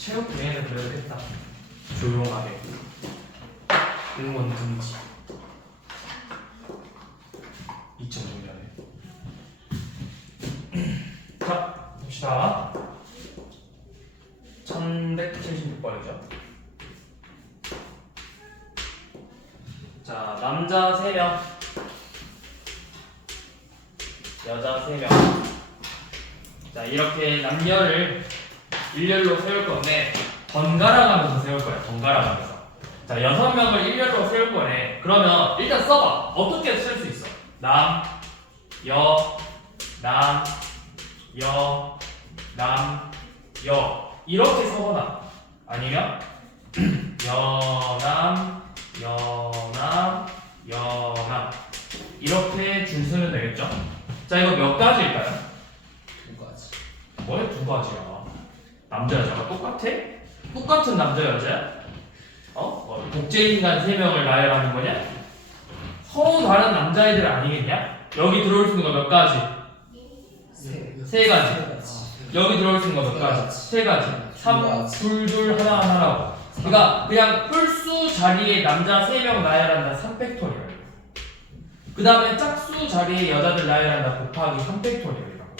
체육 대회는 그래도 했다. 조용하게. 응원 금지. 2점 정리하네. 자, 봅시다. 1176번이죠. 자, 남자 3명, 여자 3명. 자, 이렇게 남녀를 일렬로 세울 건데 번갈아 가면서 세울 거야. 번갈아 가면서. 자, 6명을 일렬로 세울 거네. 그러면 일단 써봐. 어떻게 쓸 수 있어? 남, 여, 남, 여, 남, 여. 이렇게 써보나? 아니면 여남, 여남, 여남. 이렇게 줄 쓰면 되겠죠? 자, 이거 몇 가지일까요? 2가지. 뭐야 2가지야? 남자 여자가 똑같아? 똑같은 남자 여자야? 뭐 복제인간 3명을 나열하는 거냐? 서로 다른 남자애들 아니겠냐? 여기 들어올 수 있는 거 몇 가지? 3가지. 여기 들어올 수 있는 거 몇 가지? 3가지. 3, 둘, 둘, 하나, 하나라고. 그러니까 그냥 홀수 자리에 남자 3명 나열한다 3팩토리얼. 그 다음에 짝수 자리에 여자들 나열한다 곱하기 3팩토리얼이라고.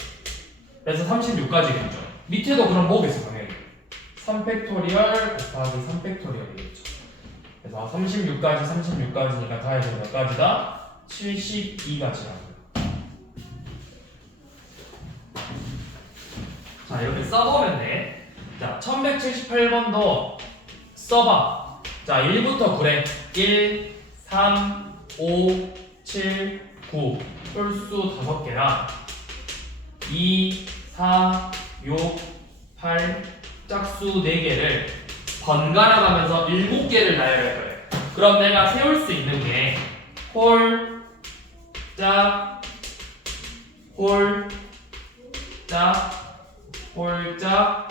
그래서 36가지겠죠. 밑에도 그럼 뭐겠어 당연히 3팩토리얼 곱하기 3팩토리얼이겠죠. 그래서 36가지니까 다 해서 몇 가지다? 72가지라고. 자, 이렇게 써보면 돼. 자, 1178번도 써봐. 자, 1부터 9래. 1, 3, 5, 7, 9 홀수 5개랑 2, 4, 6, 8 짝수 4개를 번갈아 가면서 7개를 나열할 거예요. 그럼 내가 세울 수 있는 게 홀, 짝, 홀, 짝, 홀짝,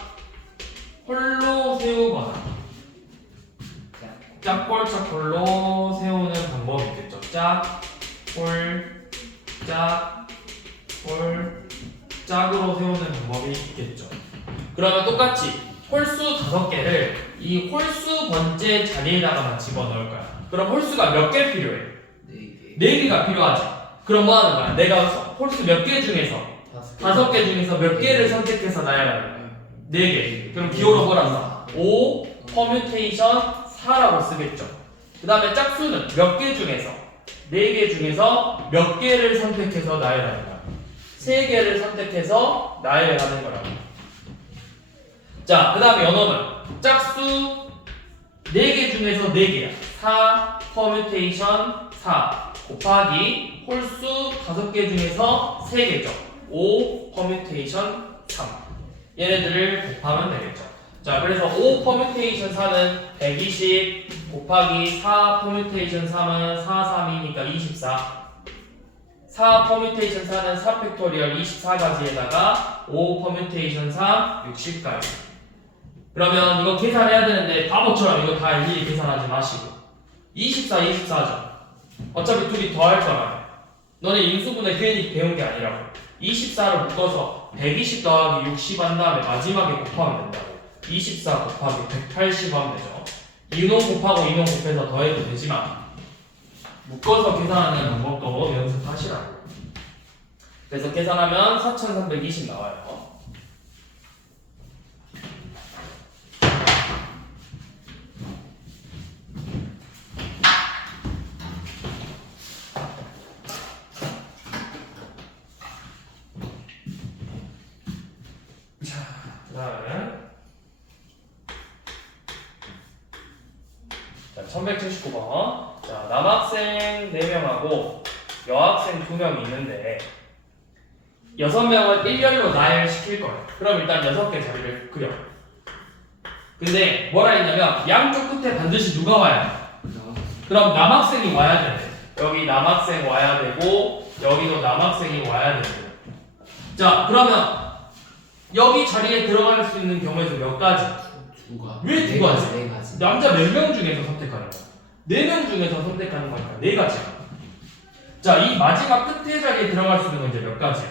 홀로 세우거나 짝꼴짝 홀로 세우는 방법이 있겠죠. 짝, 홀, 짝, 홀, 짝으로 세우는 방법이 있겠죠. 그러면 똑같이 홀수 5개를 이 홀수 번째 자리에다가만 집어넣을 거야. 그럼 홀수가 몇 개 필요해? 4개. 4개가 필요하지. 그럼 뭐 하는 거야? 내가 홀수 몇 개 중에서 5개 중에서 몇 개를 선택해서 나열하는 거야? 4개. 그럼 기호로 뭐라 써? 5 퍼뮤테이션 4라고 쓰겠죠. 그 다음에 짝수는 몇 개 중에서 4개 중에서 몇 개를 선택해서 나열하는 거야? 3개를 선택해서 나열하는 거라고. 자, 그 다음에 연어는 짝수 4개 중에서 4개야. 4 퍼뮤테이션 4 곱하기 홀수 5개 중에서 3개죠. 5 퍼뮤테이션 3. 얘네들을 곱하면 되겠죠. 자, 그래서 5 퍼뮤테이션 4는 120 곱하기 4 퍼뮤테이션 3은 4, 3이니까 24. 4 퍼뮤테이션 4는 4팩토리얼 24가지에다가 5 퍼뮤테이션 4 60가지. 그러면 이거 계산해야 되는데 바보처럼 이거 다 일일이 계산하지 마시고 24, 24죠. 어차피 둘이 더 할 거라. 너네 인수분해 괜히 배운 게 아니라고. 24를 묶어서 120 더하기 60 한 다음에 마지막에 곱하면 된다고. 24 곱하기 180 하면 되죠. 이놈 곱하고 이놈 곱해서 더해도 되지만 묶어서 계산하는 방법도 연습하시라고. 그래서 계산하면 4320 나와요. 자, 그 다음에 1179번. 자, 남학생 4명하고 여학생 2명이 있는데 6명을 일렬로 나열시킬 거예요. 그럼 일단 6개 자리를 그려. 근데 뭐라 했냐면 양쪽 끝에 반드시 누가 와야 돼? 그럼 남학생이 와야 돼. 여기 남학생 와야 되고 여기도 남학생이 와야 되고. 자, 그러면 여기 자리에 들어갈 수 있는 경우에서 몇 가지? 2가지. 왜 2가지? 4가지. 남자 몇 명 중에서 선택하는 거야? 4명 중에서 선택하는 거니까 4가지야. 자, 이 마지막 끝에 자리에 들어갈 수 있는 건 이제 몇 가지야?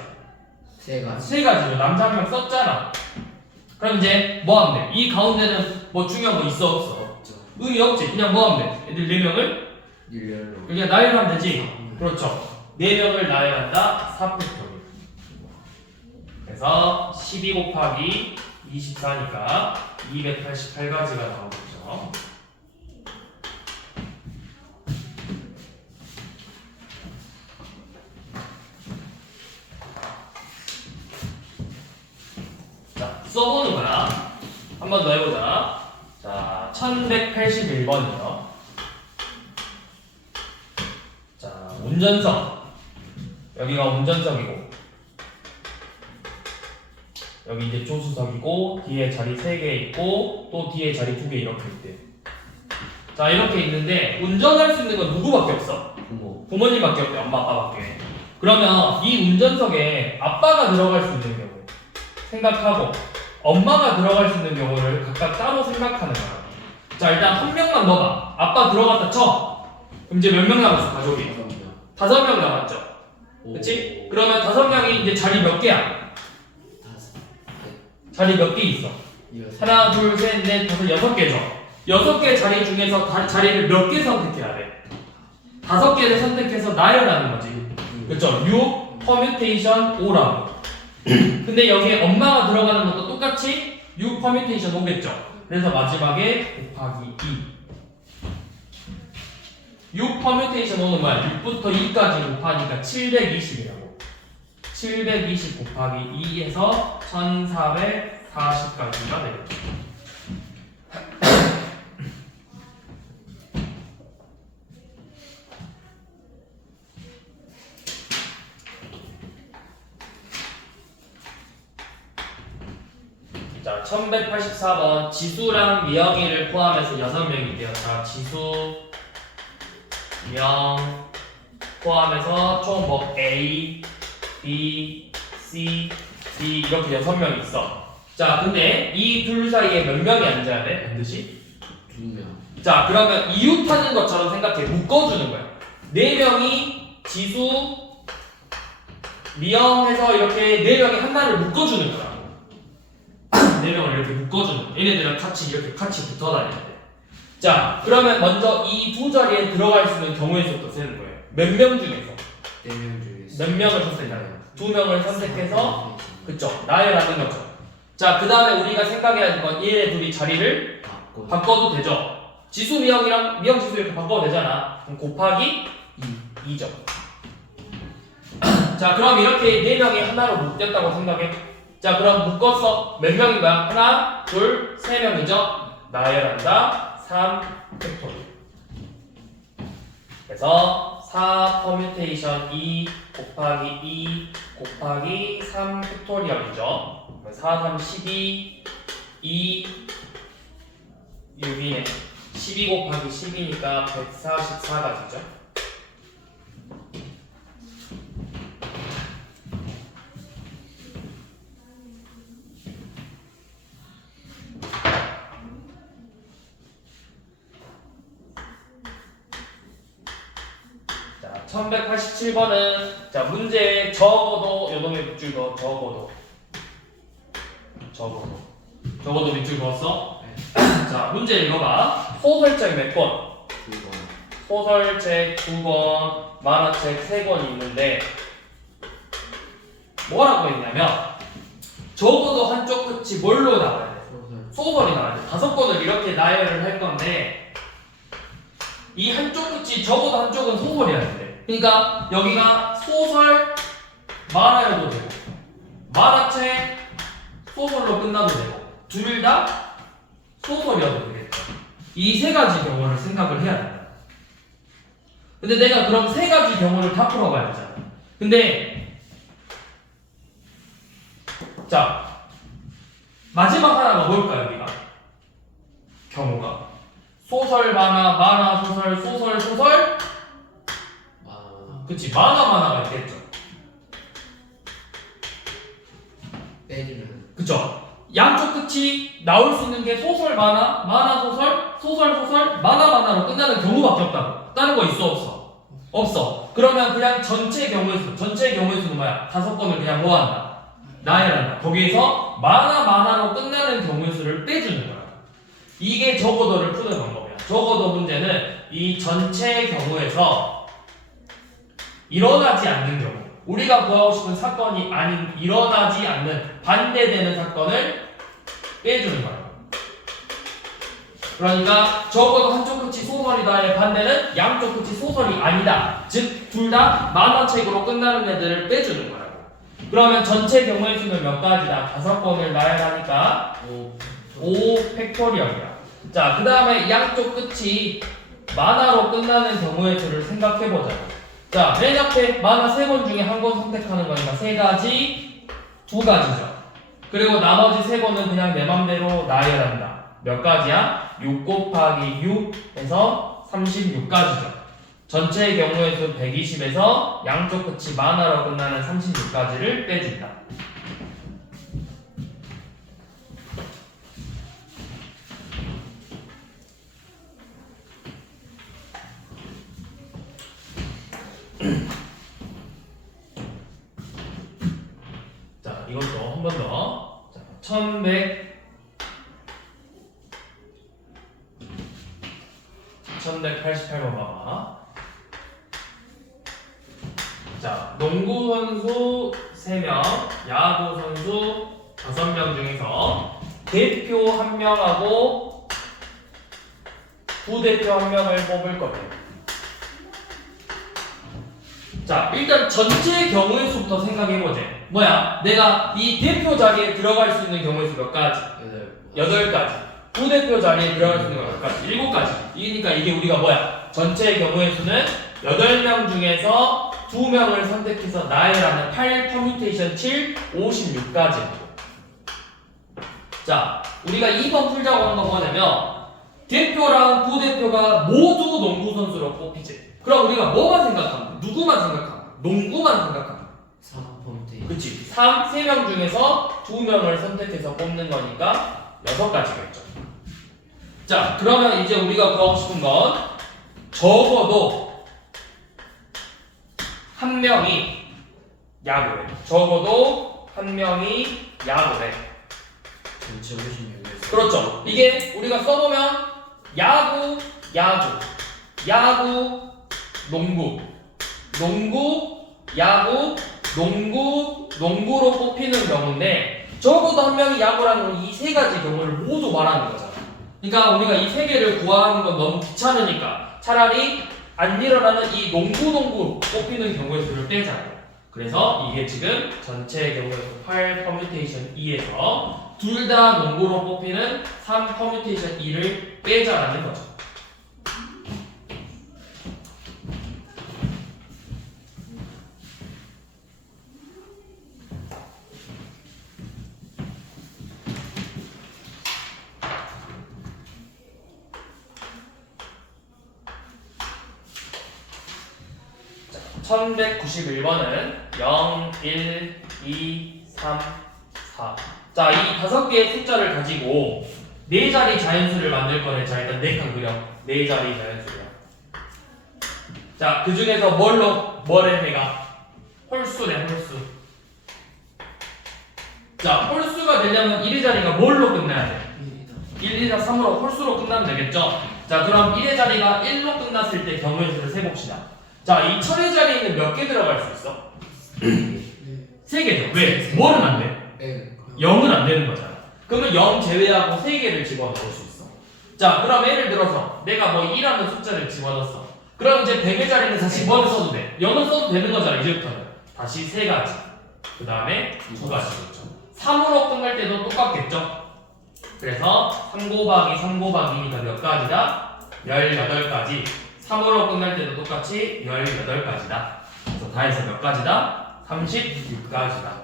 3가지. 3가지로 남자 한 명 썼잖아. 그럼 이제 뭐 하면 돼? 이 가운데는 뭐 중요한 거 있어 없어? 없죠. 의미 없지. 그냥 뭐 하면 돼? 애들 4명을 일렬로. 그냥 나열하면 되지. 그렇죠. 4명을 나열한다. 4팩토리얼. 그래서 12 곱하기 24니까 288가지가 나오겠죠. 자, 써보는 거야. 한 번 더 해보자. 자, 1181번이요. 자, 운전석. 여기가 운전석이고, 여기 이제 조수석이고, 뒤에 자리 3개 있고, 또 뒤에 자리 2개 이렇게 있대. 자, 이렇게 있는데, 운전할 수 있는 건 누구밖에 없어? 부모. 부모님밖에 없대, 엄마, 아빠밖에. 그러면 이 운전석에 아빠가 들어갈 수 있는 경우 생각하고, 엄마가 들어갈 수 있는 경우를 각각 따로 생각하는 거야. 자, 일단 한 명만 넣어봐. 아빠 들어갔다 쳐. 그럼 이제 몇 명 남았어, 가족이? 5명 남았죠. 그치? 그러면 5명이 이제 자리 몇 개야? 5. 자리 몇 개 있어? 하나, 둘, 셋, 넷, 다섯, 6개죠. 6개 자리 중에서 자리를 몇 개 선택해야 돼? 5개를 선택해서 나열하는 거지. 그쵸? 6, 퍼뮤테이션 5라고. 근데 여기에 엄마가 들어가는 것도 똑같이 6 퍼뮤테이션 5겠죠. 그래서 마지막에 곱하기 2. 6 퍼뮤테이션 5는 뭐야? 6부터 2까지 곱하니까 720이라고. 720 곱하기 2에서 1440까지가 되겠죠. 자, 1184번 지수랑 미영이를 포함해서 6명인데요. 자, 지수, 미영 포함해서 총 뭐 A, B, C, D 이렇게 6명이 있어. 자, 근데 이 둘 사이에 몇 명이 앉아야 돼? 반드시? 2명. 자, 그러면 이웃하는 것처럼 생각해. 묶어주는 거야. 4명이 지수, 미영 해서 이렇게 4명이 하나를 묶어주는 거야. 4명을 이렇게 묶어주는 거야. 얘네들은 같이 이렇게 같이 붙어 다니는데. 자, 그러면 먼저 이 두 자리에 들어갈 수 있는 경우의 수부터 세는 거예요. 몇 명 중에서? 4명 중에서. 몇 명을 선택하냐? 2명을 선택해서 그쵸, 나열하는 거죠. 자, 그 다음에 우리가 생각해야 할 건 얘네 둘이 자리를 바꿔도 되죠. 지수 미영이랑 미영 지수 이렇게 바꿔도 되잖아. 그럼 곱하기 2죠. 자, 그럼 이렇게 4명이 하나로 묶였다고 생각해. 자, 그럼 묶었어. 몇 명인 거야? 하나, 둘, 3명이죠. 나열한다. 3 팩토리얼. 그래서 4 퍼뮤테이션 2 곱하기 2 곱하기 3 팩토리얼이죠. 4, 3, 12 2 6이네. 12 곱하기 10이니까 144가지죠. 자, 1187번은 자, 문제에 적어도 요놈의 밑줄 그어. 적어도 밑줄 그었어? 자, 문제 읽어봐. 소설책 몇 권? 2번. 소설책 2권, 만화책 3권 있는데 뭐라고 했냐면 적어도 한쪽 끝이 뭘로 나와야 돼? 소설이 나와야 돼. 5권을 이렇게 나열을 할 건데 이 한쪽 끝이 적어도 한쪽은 소설이어야 돼. 그러니까 여기가 소설 만화여도 되고 만화책 소설로 끝나도 되고 둘 다 소설이어도 되겠죠. 이 3가지 경우를 생각을 해야 된다. 근데 내가 그럼 3가지 경우를 다 풀어봐야 되잖아. 근데 자, 마지막 하나가 뭘까요, 여기가? 경우가 소설 만화, 만화 소설, 소설 소설. 그치, 만화가 있겠죠. 빼기는. 그쵸. 양쪽 끝이 나올 수 있는 게 소설 만화, 만화 소설, 소설 소설, 만화 만화로 끝나는 경우밖에 없다고. 다른 거 있어 없어? 없어. 그러면 그냥 전체 경우의 수는 뭐야? 5건을 그냥 모아한다. 나열한다. 거기에서 많아로 끝나는 경우의 수를 빼주는 거야. 이게 적어도를 푸는 방법이야. 적어도 문제는 이 전체 경우에서 일어나지 않는 경우, 우리가 구하고 싶은 사건이 아닌 일어나지 않는 반대되는 사건을 빼주는 거야. 그러니까 적어도 한쪽 끝이 소설이다의 반대는 양쪽 끝이 소설이 아니다. 즉 둘 다 만화책으로 끝나는 애들을 빼주는 거라고. 그러면 전체 경우의 수는 몇 가지다? 5번을 나열하니까 5 팩토리얼이야. 자, 그 다음에 양쪽 끝이 만화로 끝나는 경우의 수를 생각해보자. 자, 맨 앞에 만화 3권 중에 한 권 선택하는 거니까 3가지, 2가지죠. 그리고 나머지 3권은 그냥 내 맘대로 나열한다. 몇 가지야? 6 곱하기 6 해서 36가지죠. 전체의 경우의 수 120에서 양쪽 끝이 만화로 끝나는 36가지를 빼준다. 자, 이것도 한 번 더. 자, 1188번 봐봐. 자, 농구 선수 3명, 야구 선수 5명 중에서 대표 1명하고 부대표 1명을 뽑을 거예요. 자, 일단 전체 경우의 수부터 생각해보자. 뭐야? 내가 이 대표 자리에 들어갈 수 있는 경우의 수 몇 가지? 8가지. 부대표 자리에 들어갈 수 있는 거 몇 가지? 7가지. 이니까 이게 우리가 뭐야? 전체의 경우의 수는 8명 중에서 2명을 선택해서 나열하는 8 퍼뮤테이션 7, 56가지. 자, 우리가 2번 풀자고 한 거 뭐냐면 대표랑 부대표가 모두 농구 선수로 뽑히지. 그럼 우리가 뭐만 생각하면? 누구만 생각하면? 농구만 생각하면? 3번 그치. 3명 중에서 2명을 선택해서 뽑는 거니까 6가지겠죠. 자, 그러면 이제 우리가 구하고 싶은 건 적어도 한 명이 야구해. 적어도 한 명이 야구해. 전체 56에서 그렇죠. 이게 우리가 써보면 야구, 농구, 야구, 농구로 뽑히는 경우인데 적어도 한 명이 야구라는 건 이 3가지 경우를 모두 말하는 거잖아. 그러니까 우리가 이 3개를 구하는 건 너무 귀찮으니까 차라리 안 일어나는 이 농구 뽑히는 경우의 수를 빼자고. 그래서 이게 지금 전체 경우의 수 8 퍼뮤테이션 2에서 둘 다 농구로 뽑히는 3 퍼뮤테이션 2를 빼자라는 거죠. 자, 1191번은 0, 1, 2, 3, 4. 자, 이 5개의 숫자를 가지고 4자리 자연수를 만들 거네. 자, 일단 4칸 그려. 4자리 자연수야. 자, 그 중에서 뭐래 내가? 홀수래, 홀수. 자, 홀수가 되려면 1의 자리가 뭘로 끝나야 돼? 1, 2, 4, 3으로 홀수로 끝나면 되겠죠? 자, 그럼 1의 자리가 1로 끝났을 때 경우의 수를 세봅시다. 자, 이 천의 자리에는 몇 개 들어갈 수 있어? 3개죠. 왜? 뭐는 안 돼? 0은 안 되는 거잖아. 그러면 0 제외하고 3개를 집어넣을 수 있어. 자, 그럼 예를 들어서 내가 뭐 2라는 숫자를 집어넣었어. 그럼 이제 100의 자리는 다시 뭐를 써도 돼? 0은 써도 되는 거잖아, 이제부터는. 다시 3가지. 그 다음에 2가지. 3으로 끝날 때도 똑같겠죠? 그래서 3 곱하기 3 곱하기니까 몇 가지다? 18가지. 3으로 끝날 때도 똑같이 18가지다. 그래서 다 해서 몇 가지다? 36가지다.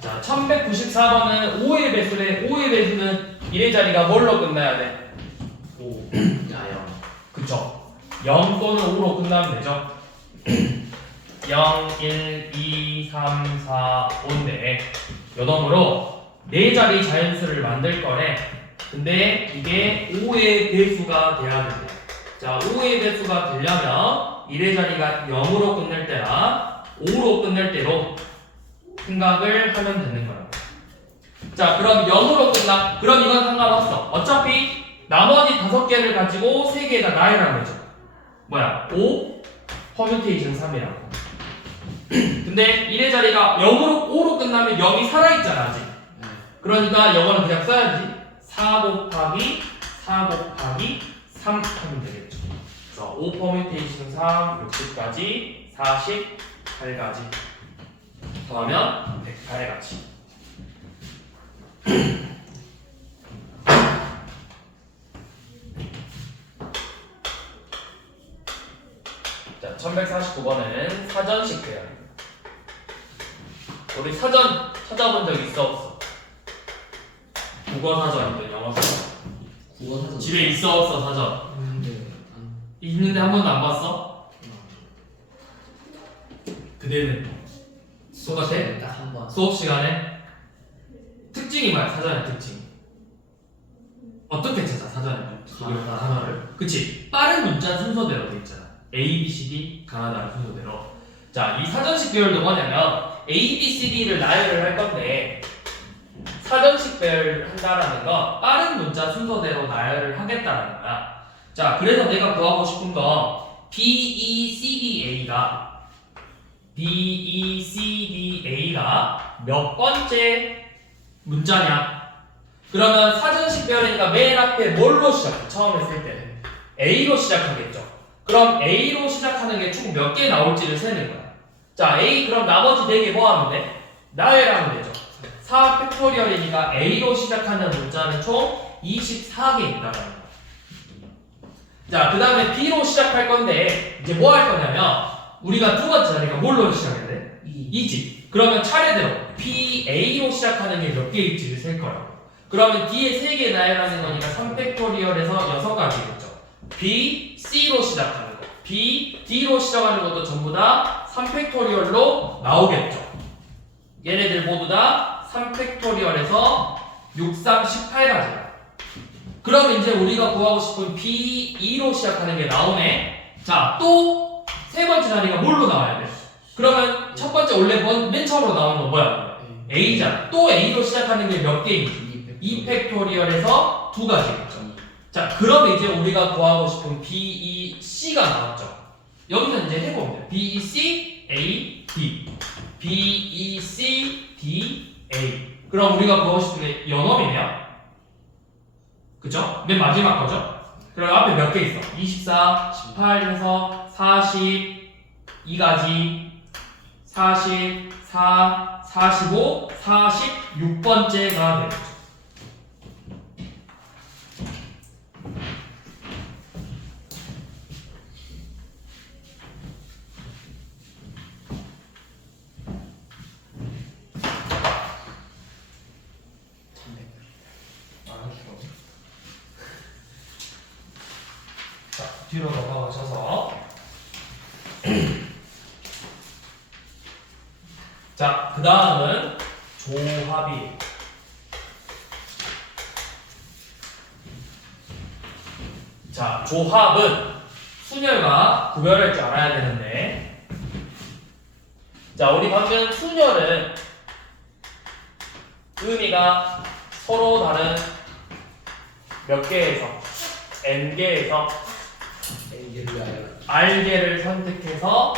자, 1194번은 5의 배수래. 5의 배수는 1의 자리가 뭘로 끝나야 돼? 5 0 그쵸? 0 또는 5로 끝나면 되죠? 0, 1, 2, 3, 4, 5인데 요놈으로 4자리 자연수를 만들 거래. 근데 이게 5의 배수가 돼야 된대. 자, 5의 배수가 되려면 1의 자리가 0으로 끝날 때나 5로 끝날 때로 생각을 하면 되는 거야. 자, 그럼 0으로 끝나. 그럼 이건 상관없어. 어차피 나머지 5개를 가지고 3개에다 나열한 거죠. 뭐야? 5 퍼뮤테이션 3이라고. 근데 1의 자리가 5로 끝나면 0이 살아있잖아 아직. 그러니까 이거는 그냥 써야지. 4 곱하기 4 곱하기 3 하면 되겠죠. 그래서 5 퍼뮤테이션 3 60까지 48가지 더하면 108가지. 자, 1149번은 사전식 배열. 우리 사전 찾아본 적 있어 없어? 국어 사전이든 영어 사전. 국어 사전 집에 있어 없어 사전? 있는데 한 번도 안 봤어? 그대는 똑같아? 딱한 번. 수업 시간에 특징이 뭐야? 사전의 특징. 어떻게 찾아 사전의 단어를? 그치? 빠른 문자 순서대로 돼 있잖아. A, B, C, D 가나다라 순서대로. 자, 이 사전식 배열도 뭐냐면 A, B, C, D를 나열을 할 건데 사전식 배열을 한다라는 건 빠른 문자 순서대로 나열을 하겠다라는 거야. 자, 그래서 내가 구하고 싶은 건 B, E, C, D, A가 몇 번째 문자냐? 그러면 사전식 배열이니까 맨 앞에 뭘로 시작해? 처음 했을 때 A로 시작하겠죠. 그럼 A로 시작하는 게 총 몇 개 나올지를 세는 거야. 자, A 그럼 나머지 4개 뭐 하면 돼? 나열하면 되죠. 4 팩토리얼이니까 A로 시작하는 문자는 총 24개 있다는 거야. 자, 그 다음에 B로 시작할 건데 이제 뭐 할 거냐면 우리가 두 번째 자리가 뭘로 시작해야 돼? 2지. 그러면 차례대로 PA로 시작하는 게 몇 개일지를 셀 거라고. 그러면 D에 3개 나열하는 거니까 3팩토리얼에서 6가지겠죠. B, C로 시작하는 거. B, D로 시작하는 것도 전부 다 3팩토리얼로 나오겠죠. 얘네들 모두 다 3팩토리얼에서 6, 3, 18가지야. 그럼 이제 우리가 구하고 싶은 B2로 시작하는 게 나오네. 자, 또 세 번째 자리가 뭘로 나와야 돼? 그러면 첫 번째 원래 맨 처음으로 나오는 건 뭐야? A잖아. 또 A로 시작하는 게 몇 개인지? 2팩토리얼에서 2가지겠죠. 자, 그럼 이제 우리가 구하고 싶은 BEC가 나왔죠. 여기서 이제 해보면 돼요. BEC, A, D. BEC, D, A. 그럼 우리가 구하고 싶은 게 연업이네요. 그쵸? 맨 마지막 거죠? 그럼 앞에 몇 개 있어? 24, 18 해서 42가지, 44, 45, 46번째가 되겠죠. 자, 뒤로 넘어가셔서 자, 그 다음은 조합이. 자, 조합은 순열과 구별할 줄 알아야 되는데, 자, 우리 방금 순열은 의미가 서로 다른 몇 개에서 n개에서 r개를 선택해서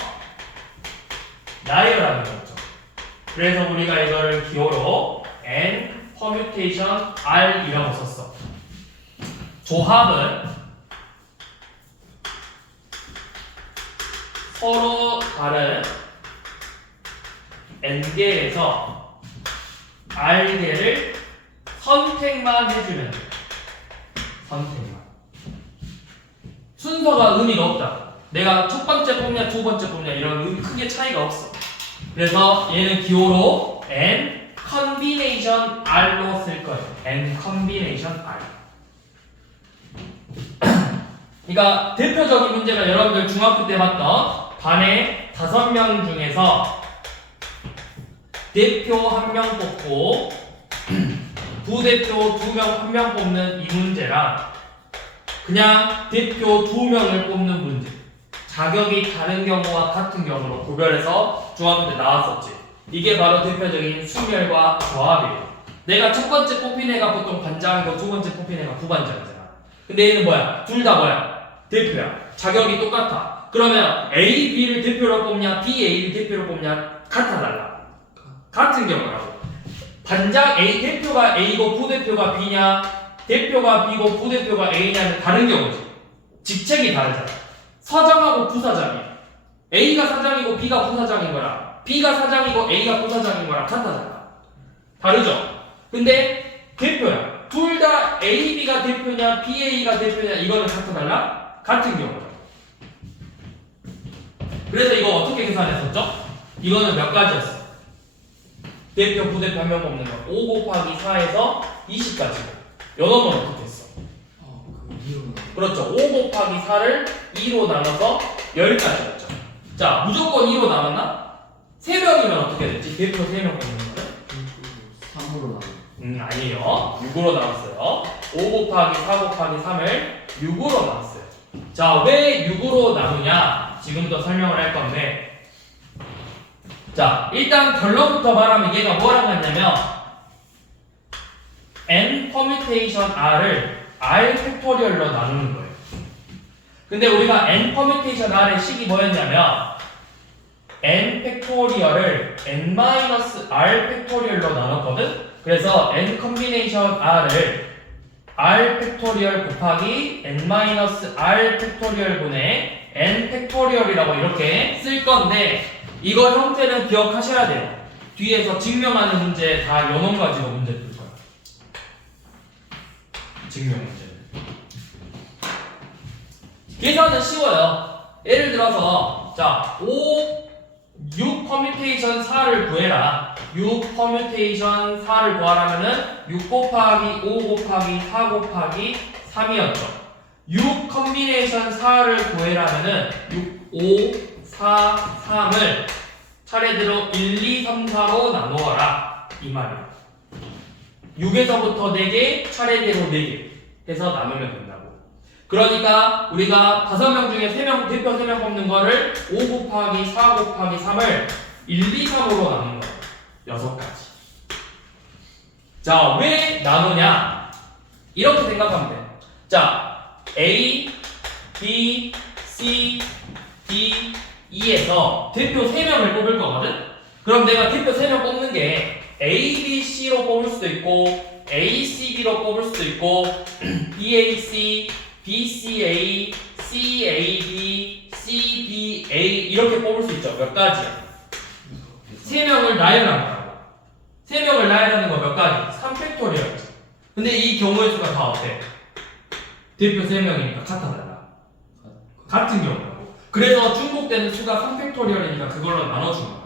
나열하는 거죠. 그래서 우리가 이거를 기호로 n 퍼뮤테이션 r이라고 썼어. 조합은 서로 다른 n개에서 r개를 선택만 해주면 돼요. 선택만. 순서가 의미가 없다. 내가 첫 번째 뽑냐 두 번째 뽑냐 이런 크게 차이가 없어. 그래서 얘는 기호로 n combination r로 쓸 거예요. n combination r. 그러니까 대표적인 문제가 여러분들 중학교 때 봤던 반에 5명 중에서 대표 1명 뽑고 부대표 2명 1명 뽑는 이 문제랑 그냥 대표 2명을 뽑는 문제, 자격이 다른 경우와 같은 경우로 구별해서 중학교 때 나왔었지. 이게 바로 대표적인 순결과 조합이에요. 내가 첫 번째 뽑힌 애가 보통 반장이고 두 번째 뽑힌 애가 부반장이잖아. 근데 얘는 뭐야? 둘 다 뭐야? 대표야. 자격이 똑같아. 그러면 A, B를 대표로 뽑냐, B, A를 대표로 뽑냐, 같아 달라. 같은 경우라고. 반장 A 대표가 A고 부대표가 B냐, 대표가 B고 부대표가 A냐는 다른 경우지. 직책이 다르잖아. 사장하고 부사장이야. A가 사장이고 B가 부사장인 거랑 B가 사장이고 A가 부사장인 거랑 같아잖아. 다르죠? 근데 대표야. 둘 다 A, B가 대표냐, B, A가 대표냐 이거는 같아 달라? 같은 경우다. 그래서 이거 어떻게 계산했었죠? 이거는 몇 가지였어? 대표, 부대표 한 명 뽑는 거 5 곱하기 4에서 20까지고 요놈은 어떻게 했어? 그 2로 그렇죠. 5 곱하기 4를 2로 나눠서 10까지였죠. 자, 무조건 2로 나눴나? 3명이면 어떻게 됐지? 대표 3명 뽑는 거는? 3으로 나눠. 아니에요. 6으로 나눴어요. 5 곱하기 4 곱하기 3을 6으로 나눴어요. 자, 왜 6으로 나누냐? 지금부터 설명을 할 건데, 자, 일단 결론부터 말하면 얘가 뭐랑 같냐면 n 퍼뮤테이션 r을 r 팩토리얼로 나누는 거예요. 근데 우리가 n 퍼뮤테이션 r의 식이 뭐였냐면 n 팩토리얼을 n-r 팩토리얼로 나눴거든. 그래서 n 컨비네이션 r을 r 팩토리얼 곱하기 n-r 팩토리얼 분의 n 팩토리얼이라고 이렇게 쓸 건데, 이거 형태는 기억하셔야 돼요. 뒤에서 증명하는 문제 다 요놈 가지고 문제 풀 거야. 증명 문제는. 계산은 쉬워요. 예를 들어서 자 6 퍼뮤테이션 4를 구해라. 6 퍼뮤테이션 4를 구하라면은 6 곱하기 5 곱하기 4 곱하기 3이었죠. 6 컨비네이션 4를 구해라면은 6, 5, 4, 3을 차례대로 1, 2, 3, 4로 나누어라 이 말이야. 6에서부터 4개, 차례대로 4개 해서 나누면 된다고. 그러니까 우리가 5명 중에 3명, 대표 3명 뽑는 거를 5 곱하기 4 곱하기 3을 1, 2, 3으로 나눈 거야. 6가지. 자, 왜 나누냐? 이렇게 생각하면 돼. 자, A, B, C, D, E에서 대표 3명을 뽑을 거거든? 그럼 내가 대표 3명 뽑는 게 A, B, C로 뽑을 수도 있고 A, C, B로 뽑을 수도 있고 B, A, C, B, C, A, C, A, B, C, B, A 이렇게 뽑을 수 있죠. 몇 가지야? 3명을 나열한 거라고. 3명을 나열하는 거 몇 가지? 3팩토리얼이지. 근데 이 경우의 수가 다 어때? 대표 3명이니까 같아달라. 같은 경우라고. 그래서 중복되는 수가 3팩토리얼이니까 그걸로 나눠주는 거야.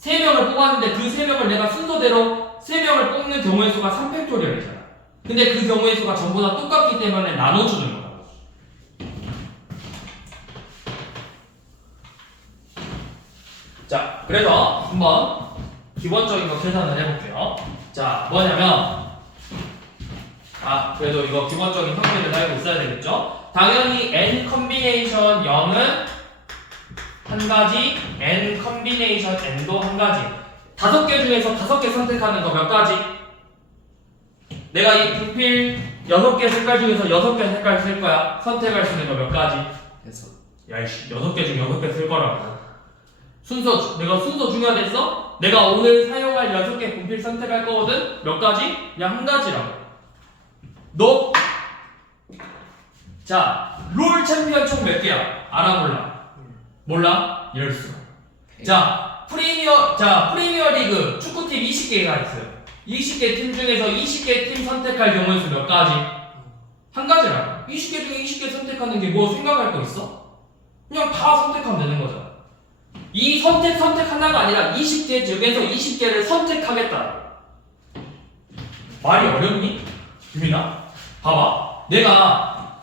3명을 뽑았는데 그 3명을 내가 순서대로 3명을 뽑는 경우의 수가 3팩토리얼이잖아. 근데 그 경우의 수가 전부 다 똑같기 때문에 나눠주는 거라고. 자, 그래서 한번 기본적인 거 계산을 해볼게요. 자, 뭐냐면 그래도 이거 기본적인 형태를 알고 있어야 되겠죠? 당연히 n 컨비네이션 0은 한 가지, n 컨비네이션 n도 한 가지. 5개 중에서 5개 선택하는 거 몇 가지? 내가 이 분필 6개 색깔 중에서 6개 색깔 쓸 거야. 선택할 수 있는 거 몇 가지? 해서 야이씨, 6개 중 6개 쓸 거라고. 내가 순서 중요하겠어? 내가 오늘 사용할 6개 분필 선택할 거거든? 몇 가지? 그냥 한 가지라고. 자, 롤 챔피언 총 몇 개야? 알아 몰라? 몰라? 이럴 수가. 자, 프리미어 리그 축구팀 20개가 있어요. 20개 팀 중에서 20개 팀 선택할 경우의 수 몇 가지? 한 가지라고. 20개 중에 20개 선택하는 게 뭐 생각할 거 있어? 그냥 다 선택하면 되는 거잖아. 이 선택한다가 아니라 20개 중에서 20개를 선택하겠다. 말이 어렵니? 유민아? 봐봐. 내가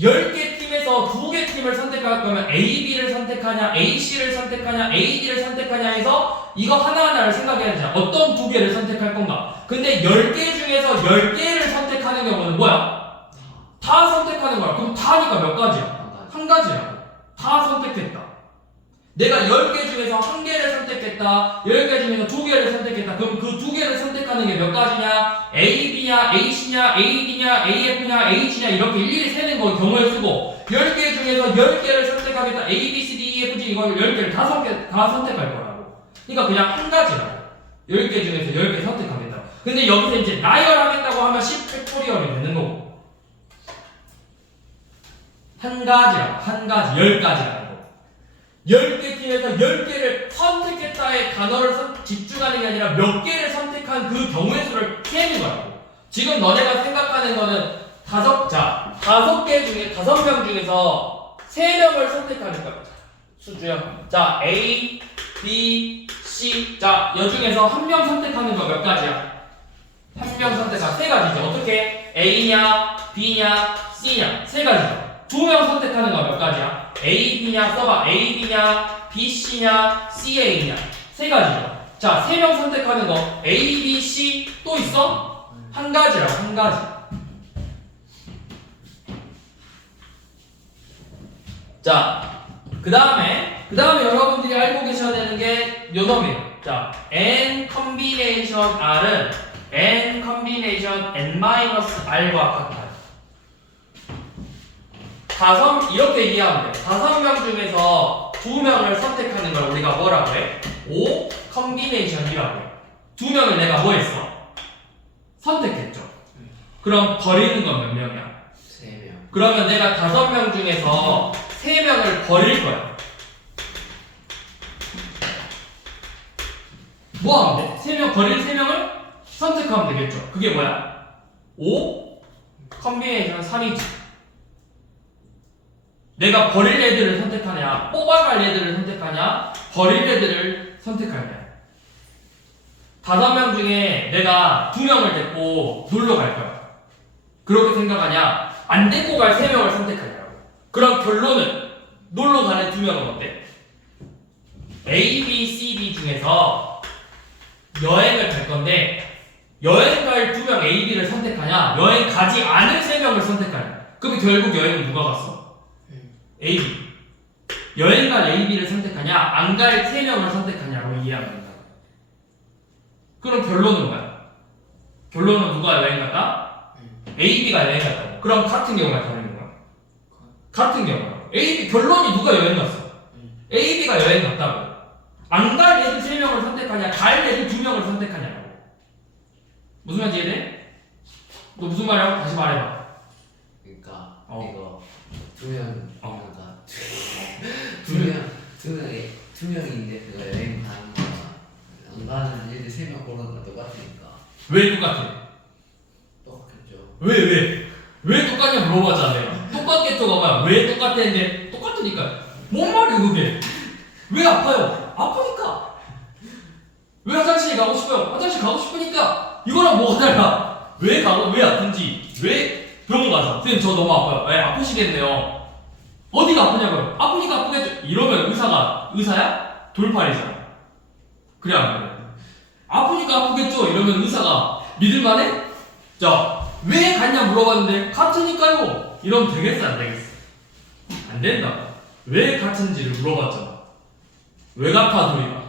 10개 팀에서 2개 팀을 선택할 거면 A, B를 선택하냐, A, C를 선택하냐, A, D를 선택하냐 해서 이거 하나하나를 생각해야 되잖아. 어떤 두 개를 선택할 건가? 근데 10개 중에서 10개를 선택하는 경우는 뭐야? 다 선택하는 거야. 그럼 다니까 몇 가지야? 한 가지야. 다 선택했다. 내가 10개 중에서 한 개를 선택했다. 10개 중에서 두 개를 선택했다. 그럼 그 두 개를 선택하는 게 몇 가지냐? A, B냐, AC냐, AD냐, AF냐, H냐 이렇게 일일이 세는 거 경우에 쓰고 10개 중에서 10개를 선택하겠다. A, B, C, D, E, F, G 이걸 10개를 다 선택할 거라고. 그러니까 그냥 한 가지라고. 10개 중에서 10개 선택하겠다. 근데 여기서 이제 나열하겠다고 하면 10팩토리얼이 되는 거고 한 가지라고. 한 가지. 10가지라고. 10개 중에서 10개를 선택했다의 단어를 집중하는 게 아니라 몇 개를 선택한 그 경우의 수를 세는 거라고. 지금 너네가 생각하는 거는 5개 중에 5명 중에서 3명을 선택하는 거야. 수주형. 자, A, B, C. 자, 여 중에서 한 명 선택하는 거 몇 가지야? 한 명 선택한 3가지죠. 어떻게? A냐, B냐, C냐. 3가지죠. 2명 선택하는 거 몇 가지야? A, B냐 써봐. A, B냐, B, C냐, C, A냐. 3가지죠. 자, 3명 선택하는 거 A, B, C 또 있어? 한 가지라고. 한 가지. 자, 그 다음에 여러분들이 알고 계셔야 되는 게 요놈이에요. 자, N combination R은 N combination N-R과 같아요. 이렇게 이해하면 돼. 5명 중에서 2명을 선택하는 걸 우리가 뭐라고 해? O combination이라고 해. 2명을 내가 뭐 했어? 선택했죠. 그럼 버리는 건 몇 명이야? 3명. 그러면 내가 5명 중에서 3명을 버릴 거야. 뭐 하면 돼? 3명 버릴 3명을 선택하면 되겠죠. 그게 뭐야? O combination 3이지. 내가 버릴 애들을 선택하냐, 뽑아갈 애들을 선택하냐, 버릴 애들을 선택하냐. 5명 중에 내가 2명을 데리고 놀러 갈 거야. 그렇게 생각하냐, 안 데리고 갈 3명을 선택하냐고. 그럼 결론은 놀러 가는 2명은 어때? A, B, C, D 중에서 여행을 갈 건데 여행 갈 2명 A, B를 선택하냐, 여행 가지 않은 3명을 선택하냐. 그럼 결국 여행은 누가 갔어? A, B. 여행 갈 A, B를 선택하냐, 안 갈 3명을 선택하냐로 이해하면 된다. 그럼 결론은 뭐야? 결론은 누가 여행 갔다? A, B가 여행 갔다고. 그럼 같은 경우가 다른 경우야? 같은 경우야. A, B 결론이 누가 여행 갔어? A, B가 여행 갔다고. 안 갈 애들 3명을 선택하냐, 갈 애들 2명을 선택하냐고. 무슨 말인지 이해돼? 너 무슨 말이야? 다시 말해봐. 그러니까 어. 이거 2명. 그러니까 2명인데 그거 여행 가는 거랑 안 가는 애들 3명 고르는 거 똑같으니까. 왜 똑같아? 똑같겠죠. 왜 똑같냐 물어봤잖아 내가. 똑같겠죠가 뭐야? 왜 똑같았는데 똑같으니까. 뭔 말이야 그게? 왜 아파요? 아프니까. 왜 화장실 가고 싶어요? 화장실 가고 싶으니까. 이거랑 뭐가 달라? 왜 아픈지, 왜 병원 가서 선생님 저 너무 아파요. 왜 아프시겠네요. 어디가 아프냐고요? 아프니까 아프겠죠. 이러면 의사야? 돌팔이잖아. 그래 안 그래? 아프니까 아프겠죠. 이러면 의사가 믿을만해? 자, 왜 갔냐 물어봤는데 같으니까요. 이러면 되겠어 안 되겠어? 안 된다. 왜 같은지를 물어봤잖아. 왜 같아 둘이가?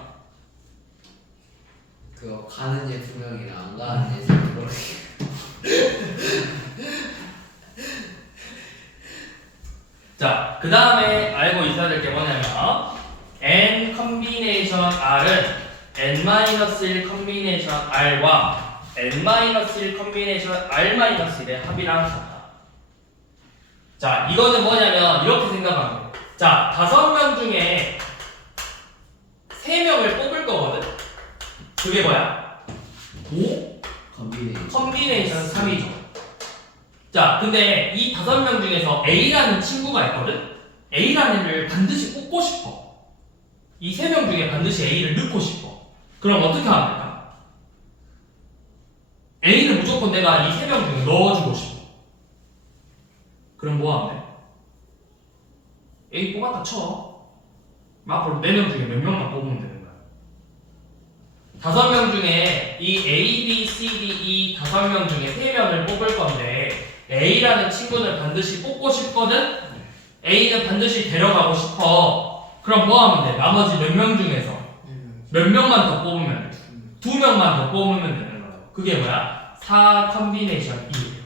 그거 가는 애 2명이랑 안 가는 애 3명 고르기. 자, 그 다음에 알고 있어야 될 게 뭐냐면 N combination R은 N-1 combination R과 N-1 combination R-1의 합이랑 같다. 자, 이거는 뭐냐면 이렇게 생각하면 돼. 자, 5명 중에 3명을 뽑을 거거든? 그게 뭐야? 5 combination 3이죠. 자, 근데 이 5명 중에서 A라는 친구가 있거든? A라는 애를 반드시 뽑고 싶어. 이 3명 중에 반드시 A를 넣고 싶어. 그럼 어떻게 하면 될까? A는 무조건 내가 이 3명 중에 넣어주고 싶어. 그럼 뭐 하면 돼? A 뽑았다 쳐. 앞으로 4명 중에 몇 명만 뽑으면 되는 거야. 5명 중에 이 A, B, C, D, E 5명 중에 3명을 뽑을 건데 A라는 친구는 반드시 뽑고 싶거든? A는 반드시 데려가고 싶어. 그럼 뭐 하면 돼? 나머지 몇 명 중에서 몇 명만 더 뽑으면 돼. 2명만 더 뽑으면 되는 거야. 그게 뭐야? 4 컨비네이션 E.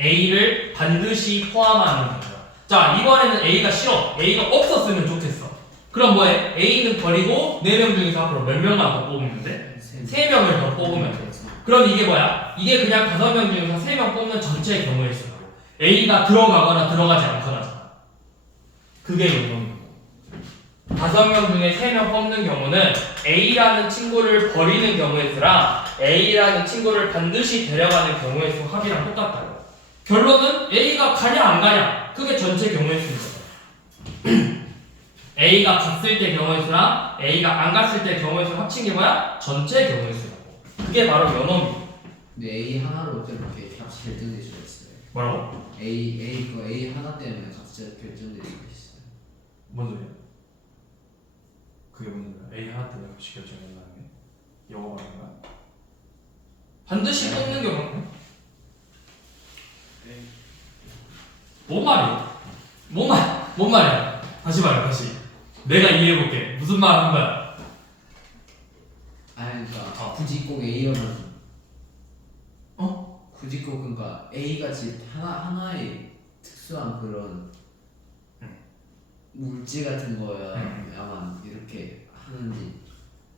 A를 반드시 포함하는 거야. 자, 이번에는 A가 싫어. A가 없었으면 좋겠어. 그럼 뭐해? A는 버리고 4명 중에서 앞으로 몇 명만 더 뽑으면 돼? 3명을 더 뽑으면 돼. 그럼 이게 뭐야? 이게 그냥 5명 중에서 3명 뽑는 전체의 경우의 수라고. A가 들어가거나 들어가지 않거나잖아. 그게 요놈이고. 5명 중에 3명 뽑는 경우는 A라는 친구를 버리는 경우의 수랑 A라는 친구를 반드시 데려가는 경우의 수 합이랑 똑같다고. 결론은 A가 가냐 안 가냐 그게 전체 경우의 수인 거야. A가 갔을 때 경우의 수랑 A가 안 갔을 때 경우의 수 합친 게 뭐야? 전체 경우의 수라고. 그게 바로 요놈이고. 근데 A 하나로 저렇게 값이 결정될 수가 있어요. 뭐라고? A 하나 때문에 값이 결정될 수가 있어요. 뭔 소리야? 그게 무슨 소리야? A 하나 때문에 값이 결정된다는 게? 영어 말하는 거야? 반드시 뽑는 경우는? 뭔 말이야? 뭔 말이야? 다시 말해, 다시. 내가 이해해볼게. 무슨 말 한 거야? 아니 그러니까 굳이 꼭 A로는 어? 굳이 꼭 그러니까 A 같이 하나의 특수한 그런 물질 같은 거야만 이렇게 하는지.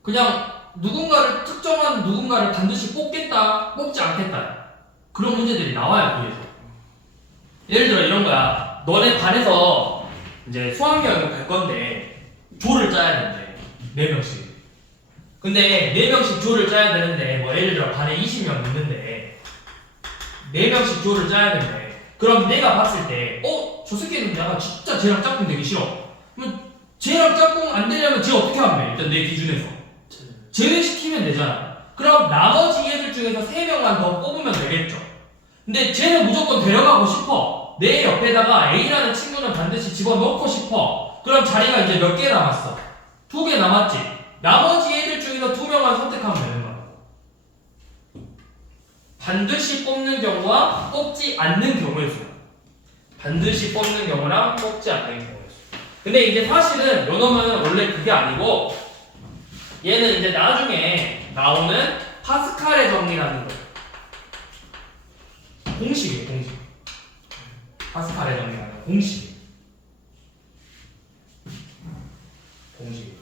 그냥 누군가를 특정한 누군가를 반드시 뽑겠다, 뽑지 않겠다. 그런 문제들이 나와요, 뒤에서. 예를 들어 이런 거야. 너네 반에서 이제 수학여행을 갈 건데 조를 짜야 된대. 4명씩. 근데 4명씩 조를 짜야 되는데 뭐 예를 들어 반에 20명 있는데 4명씩 조를 짜야 된대. 그럼 내가 봤을 때 저 새끼는 내가 진짜 쟤랑 짝꿍 되기 싫어. 그럼 쟤랑 짝꿍 안 되려면 쟤 어떻게 하면 돼? 일단 내 기준에서 제외시키면 되잖아. 그럼 나머지 애들 중에서 3명만 더 뽑으면 되겠죠. 근데 쟤는 무조건 데려가고 싶어. 내 옆에다가 A라는 친구는 반드시 집어넣고 싶어. 그럼 자리가 이제 몇 개 남았어? 2개 남았지. 나머지 애들 중에서 2명만 선택하면 되는 거야. 반드시 뽑는 경우와 뽑지 않는 경우의 수. 반드시 뽑는 경우랑 뽑지 않는 경우의 수. 근데 이제 사실은 요 놈은 원래 그게 아니고 얘는 이제 나중에 나오는 파스칼의 정리라는 거. 공식이에요, 공식. 파스칼의 정리라는 공식. 공식.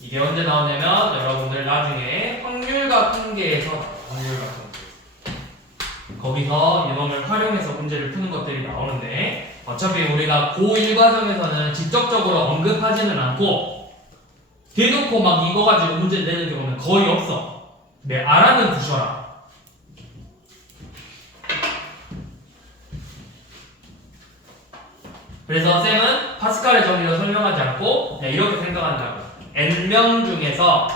이게 언제 나오냐면 여러분들 나중에 확률과 통계에서 나와요. 확률과 통계. 거기서 이놈을 활용해서 문제를 푸는 것들이 나오는데 어차피 우리가 고1 과정에서는 직접적으로 언급하지는 않고 대놓고 막 이거 가지고 문제 내는 경우는 거의 없어. 네, 알아는 두셔라. 그래서 쌤은 파스칼의 정리를 설명하지 않고 이렇게 생각한다고. n명 중에서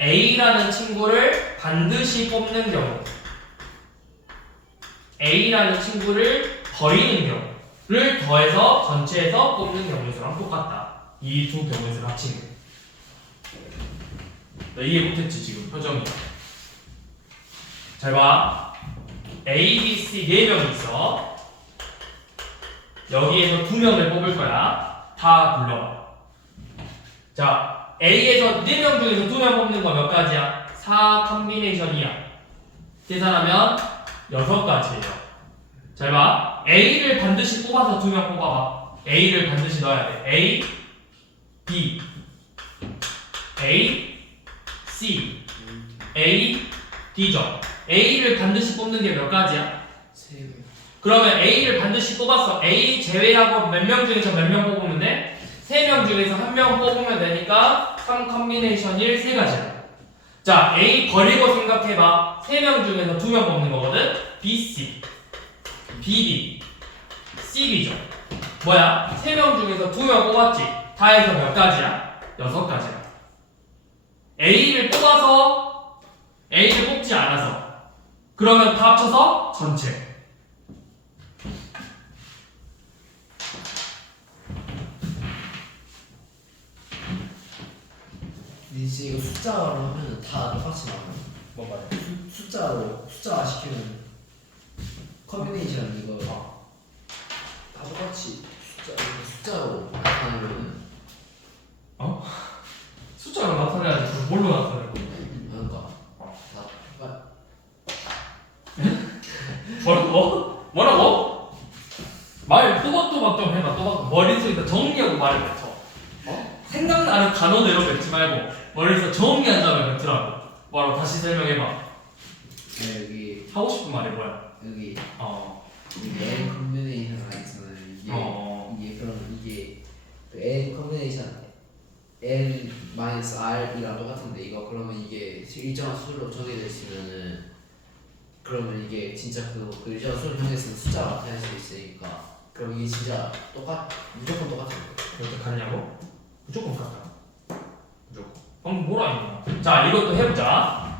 A라는 친구를 반드시 뽑는 경우, A라는 친구를 버리는 경우를 더해서 전체에서 뽑는 경우의 수랑 똑같다. 이 두 경우의 수를 합치는 거야. 너 이해 못했지 지금 표정이. 잘 봐. A, B, C 4명이 있어. 여기에서 2명을 뽑을 거야. 다 불러봐. 자, A에서 4명 중에서 2명 뽑는 거 몇 가지야? 4 컨비네이션이야. 계산하면 6가지예요. 잘 봐. A를 반드시 뽑아서 2명 뽑아봐. A를 반드시 넣어야 돼. A, B, A, C, A, D죠. A를 반드시 뽑는 게 몇 가지야? 3개. 그러면 A를 반드시 뽑았어. A 제외하고 몇 명 중에서 몇 명 뽑으면 돼? 3명 중에서 1명 뽑으면 되니까 3 컨비네이션 1, 3가지야. 자, A 버리고 생각해봐. 3명 중에서 2명 뽑는 거거든? BC, BD, CB죠. 뭐야? 3명 중에서 2명 뽑았지? 다 해서 몇 가지야? 6가지야. A를 뽑아서 A를 뽑지 않아서 그러면 다 합쳐서 전체. 이제 이거 숫자로 하면 다 똑같이 나와요. 뭔 말이야? 숫자화 시키면 컨비네이션 이거 다 똑같이 숫자로 나타내면 숫자로 나타내야지. 그럼 뭘로 나타낼 건데? 그러니까 다 똑같. 뭐라고? 말 또박또박 좀 해봐. 또박 머릿속에서 정리하고 말을 뱉어. 생각나는 단어대로 뱉지 말고 머릿속에 정리한 다음에 뱉으라고. 뭐라고 다시 설명해봐. 여기 하고 싶은 말이 뭐야? 여기 이게 N 컨비네이션 있잖아요. 이게 그럼 이게 그 N 컨비네이션 N-R이랑 똑같은데 이거 그러면 이게 일정한 수로 정해져 있으면은 그러면 이게 진짜 그 일정한 수를 정했으면 숫자가 나타날 수 있으니까 그럼 이게 진짜 무조건 똑같은 거예요. 어떻게 같냐고? 무조건 같다. 무조건. 방금 뭐라 했냐? 자, 이것도 해보자.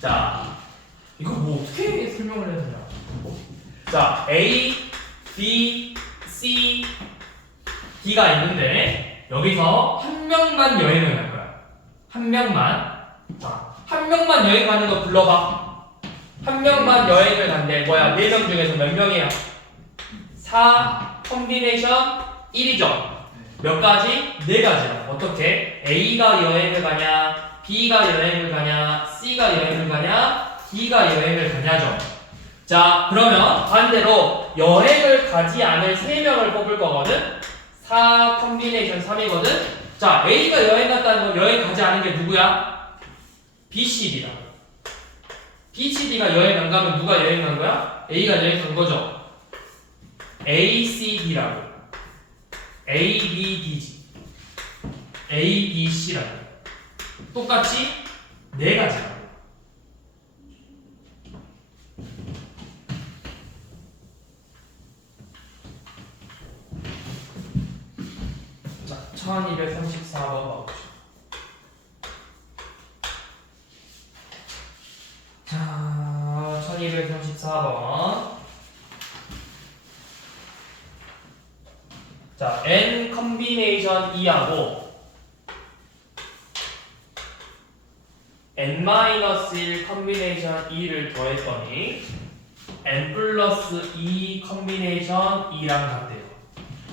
자, 이거 뭐 어떻게 설명을 해야 되냐? 자, A, B, C, D가 있는데 여기서 한 명만 여행을 갈 거야. 한 명만. 자, 한 명만 여행 가는 거 불러봐. 한 명만 여행을 간대. 뭐야? 4명 중에서 몇 명이야? 4 컨비네이션 1이죠. 몇 가지? 4가지야. 어떻게? A가 여행을 가냐? B가 여행을 가냐? C가 여행을 가냐? D가 여행을 가냐죠. 자, 그러면 반대로 여행을 가지 않을 3명을 뽑을 거거든. 4 컨비네이션 3이거든. 자, A가 여행 갔다는 건 여행 가지 않은 게 누구야? B, C, D다. B, C, D가 여행 안 가면 누가 여행 간 거야? A가 여행 간 거죠. A, C, D라고. A, B, D지. A, B, C라고. 똑같이 4가지라고. 자, 1234번 봐봅시다. 자, 1234번. 자, N 컨비네이션 2하고 N-1 컨비네이션 2를 더했더니 N 플러스 2 컨비네이션 2랑 같대요.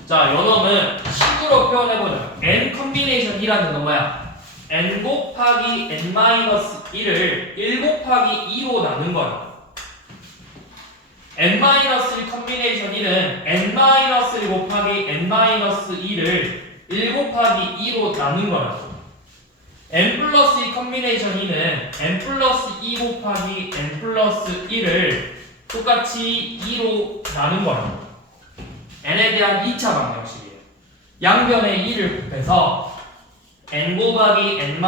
자, 요놈은 식으로 표현해보자. N 컨비네이션 2라는 건 뭐야? N 곱하기 N-1을 1 곱하기 2로 나눈 거야. N-1 컨비네이션 2는 N-1 곱하기 N-2를 1 곱하기 2로 나눈 거라고. N 플러스 2 컨비네이션 2는 N 플러스 2 곱하기 N 플러스 1을 똑같이 2로 나눈 거라고. N에 대한 2차 방정식이에요. 양변에 2를 곱해서 N 곱하기 N-1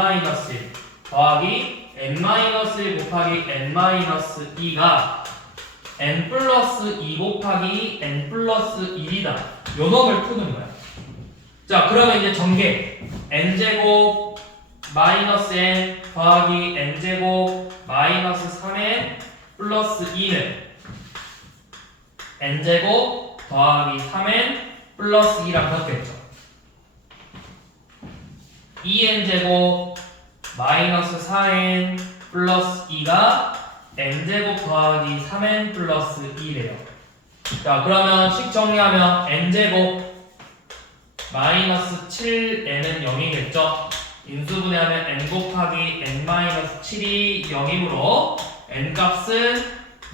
더하기 N-1 곱하기 N-2가 N 플러스 2 곱하기 N 플러스 1이다. 요 놈을 푸는 거야. 자, 그러면 이제 전개 N제곱 마이너스 N 더하기 N제곱 마이너스 3N 플러스 2는 N제곱 더하기 3N 플러스 2랑 같겠죠. 2N제곱 마이너스 4N 플러스 2가 N제곱 더하기 3N 플러스 2래요. 자, 그러면 식 정리하면 N제곱 마이너스 7N은 0이겠죠. 인수분해하면 N 곱하기 N-7이 0이므로 N 값은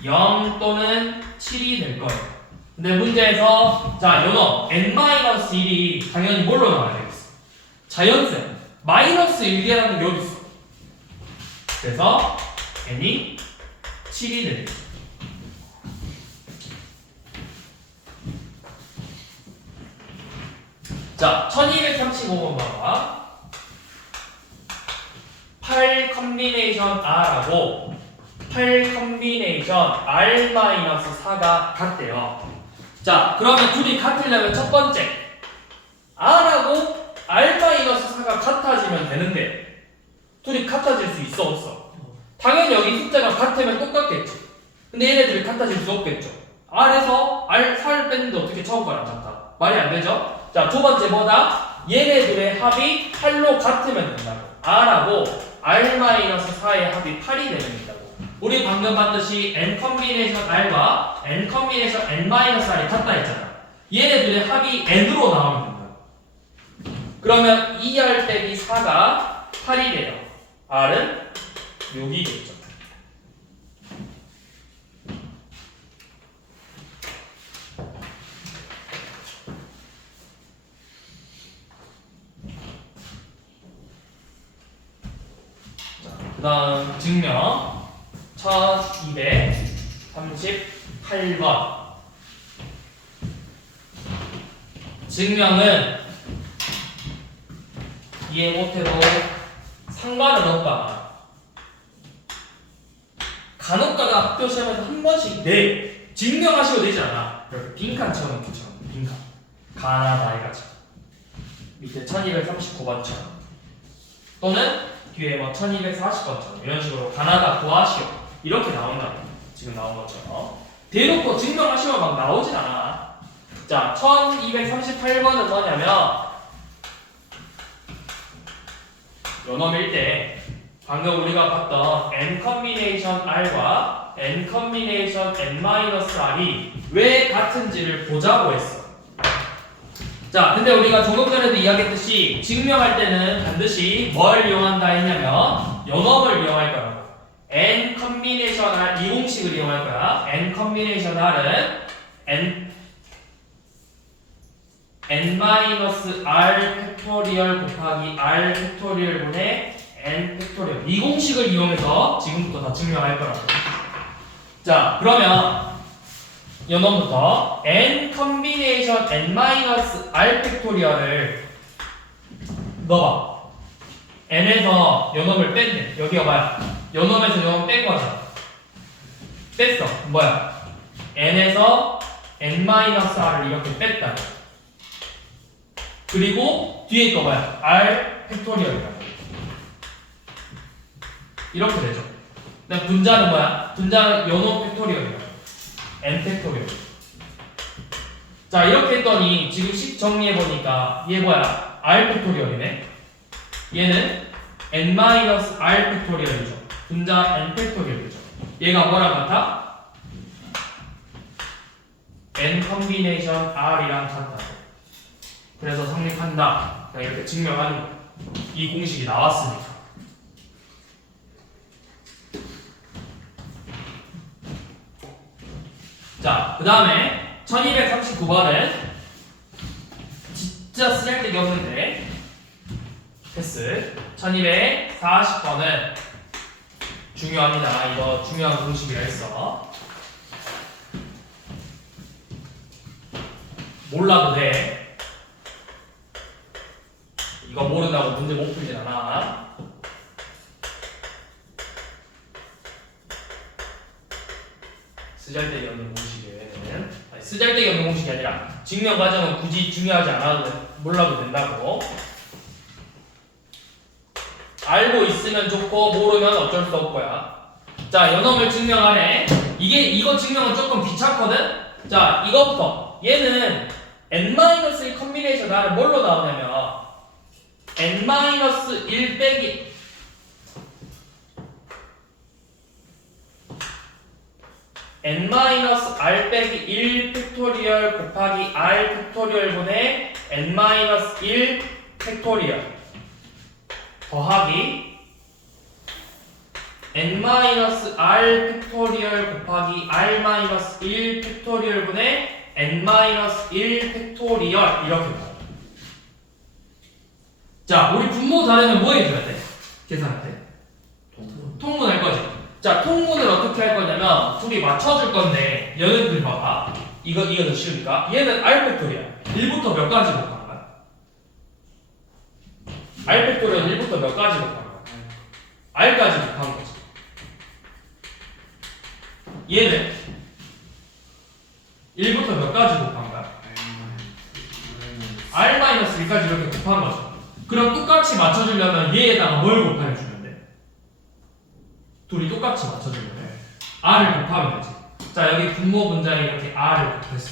0 또는 7이 될 거예요. 근데 문제에서 자, 요놈 N-1이 당연히 뭘로 나와야 되겠어? 자연수 마이너스 1개라는 게 여기 있어. 그래서 N이 7이 되겠어. 자, 1235번 봐봐. 8 컨비네이션 R하고 8 컨비네이션 R-4가 같대요. 자, 그러면 둘이 같으려면 첫 번째 R하고 R-4가 같아지면 되는데 둘이 같아질 수 있어 없어? 당연히 여기 숫자가 같으면 똑같겠지. 근데 얘네들이 같아질 수 없겠죠. R에서 R4를 뺐는데 어떻게 처음 거랑 같아? 말이 안 되죠? 자, 두 번째 뭐다? 얘네들의 합이 8로 같으면 된다고. R하고 R-4의 합이 8이 되면 된다고. 우리 방금 봤듯이 n 컨비네이션 R과 n 컨비네이션 n-R이 같다 했잖아. 얘네들의 합이 n으로 나오면 된다고. 그러면 2R 빼기 4가 8이 돼요. R은 6이겠죠. 그 다음 증명 1238번. 증명은 이해 못해도 상관은 없다. 간혹가다 학교 시험에서 한 번씩 증명하시고 되지 않아. 이렇게 빈칸 채워놓기처럼. 빈칸 가나다 해가지고 밑에 1239번처럼 또는 뒤에 뭐 1240번처럼 이런 식으로 가나다 구하시오 이렇게 나온다. 지금 나온 것처럼 대놓고 증명하시오 막 나오진 않아. 자, 1238번은 뭐냐면 요놈일 때 방금 우리가 봤던 n 컨비네이션 R과 n 컨비네이션 n-R이 왜 같은지를 보자고 했어. 자, 근데 우리가 조금 전에도 이야기했듯이 증명할 때는 반드시 뭘 이용한다 했냐면 요놈을 이용할 거라고. n 컨비네이션 R 이 공식을 이용할 거야. n 컨비네이션 R은 n-R 팩토리얼 곱하기 R 팩토리얼 분의 n 팩토리얼 이 공식을 이용해서 지금부터 다 증명할 거라고. 자, 그러면 요놈부터 n 컨비네이션 n-R 팩토리얼을 넣어봐. n에서 요놈을 뺐네. 여기가 뭐야? 요놈에서 요놈 뺀 거잖아. 뺐어. 뭐야? n에서 n-R을 이렇게 뺐다. 그리고 뒤에 또 뭐야? R 팩토리얼이다. 이렇게 되죠. 근데 분자는 뭐야? 분자는 요놈 팩토리얼이다. n 팩토리얼. 자, 이렇게 했더니 지금 식 정리해보니까 얘 뭐야? R 팩토리얼이네. 얘는 n-R 팩토리얼이죠. 분자 n 팩토리얼이죠. 얘가 뭐랑 같아? n 컨비네이션 R이랑 같다. 그래서 성립한다. 이렇게 증명하는 거야. 이 공식이 나왔으니까. 자, 그 다음에 1239번은 진짜 쓰잘데기 없는데 패스. 1240번은 중요합니다. 이거 중요한 공식이라 했어. 몰라도 돼. 이거 모른다고 문제 못 풀진 않아. 쓰잘데기 없는 공식에는 쓰잘데기 없는 공식이 아니라 증명 과정은 굳이 중요하지 않아도 몰라도 된다고. 알고 있으면 좋고 모르면 어쩔 수 없고야. 자, 요놈을 증명하래. 이거 증명은 조금 귀찮거든. 자, 이거부터 얘는 n-1 컨비네이션 R은 뭘로 나오냐면 n-1 빼기 n-R 빼기 1 팩토리얼 곱하기 R 팩토리얼 분의 n-1 팩토리얼 더하기 n-R 팩토리얼 곱하기 R-1 팩토리얼 분의 n-1 팩토리얼 이렇게 나와요. 자, 우리 분모 다르면 뭐 해줘야 돼? 계산할 때? 통분할 거지. 자, 통분을 어떻게 할 거냐면 둘이 맞춰줄 건데 얘네들 봐봐. 이거 더 쉬우니까 얘는 R 팩토리얼 1부터 몇 가지 곱하는 거야? R 팩토리얼 1부터 몇 가지 곱하는 거야? R까지 곱하는 거지. 얘는 1부터 몇 가지 곱한 거야? R-1까지 이렇게 곱한 거죠. 그럼 똑같이 맞춰주려면 얘에다가 뭘 곱해주면 돼? 둘이 똑같이 맞춰주면 돼. R을 곱하면 되지. 자, 여기 분모 분자에 이렇게 R을 곱했어.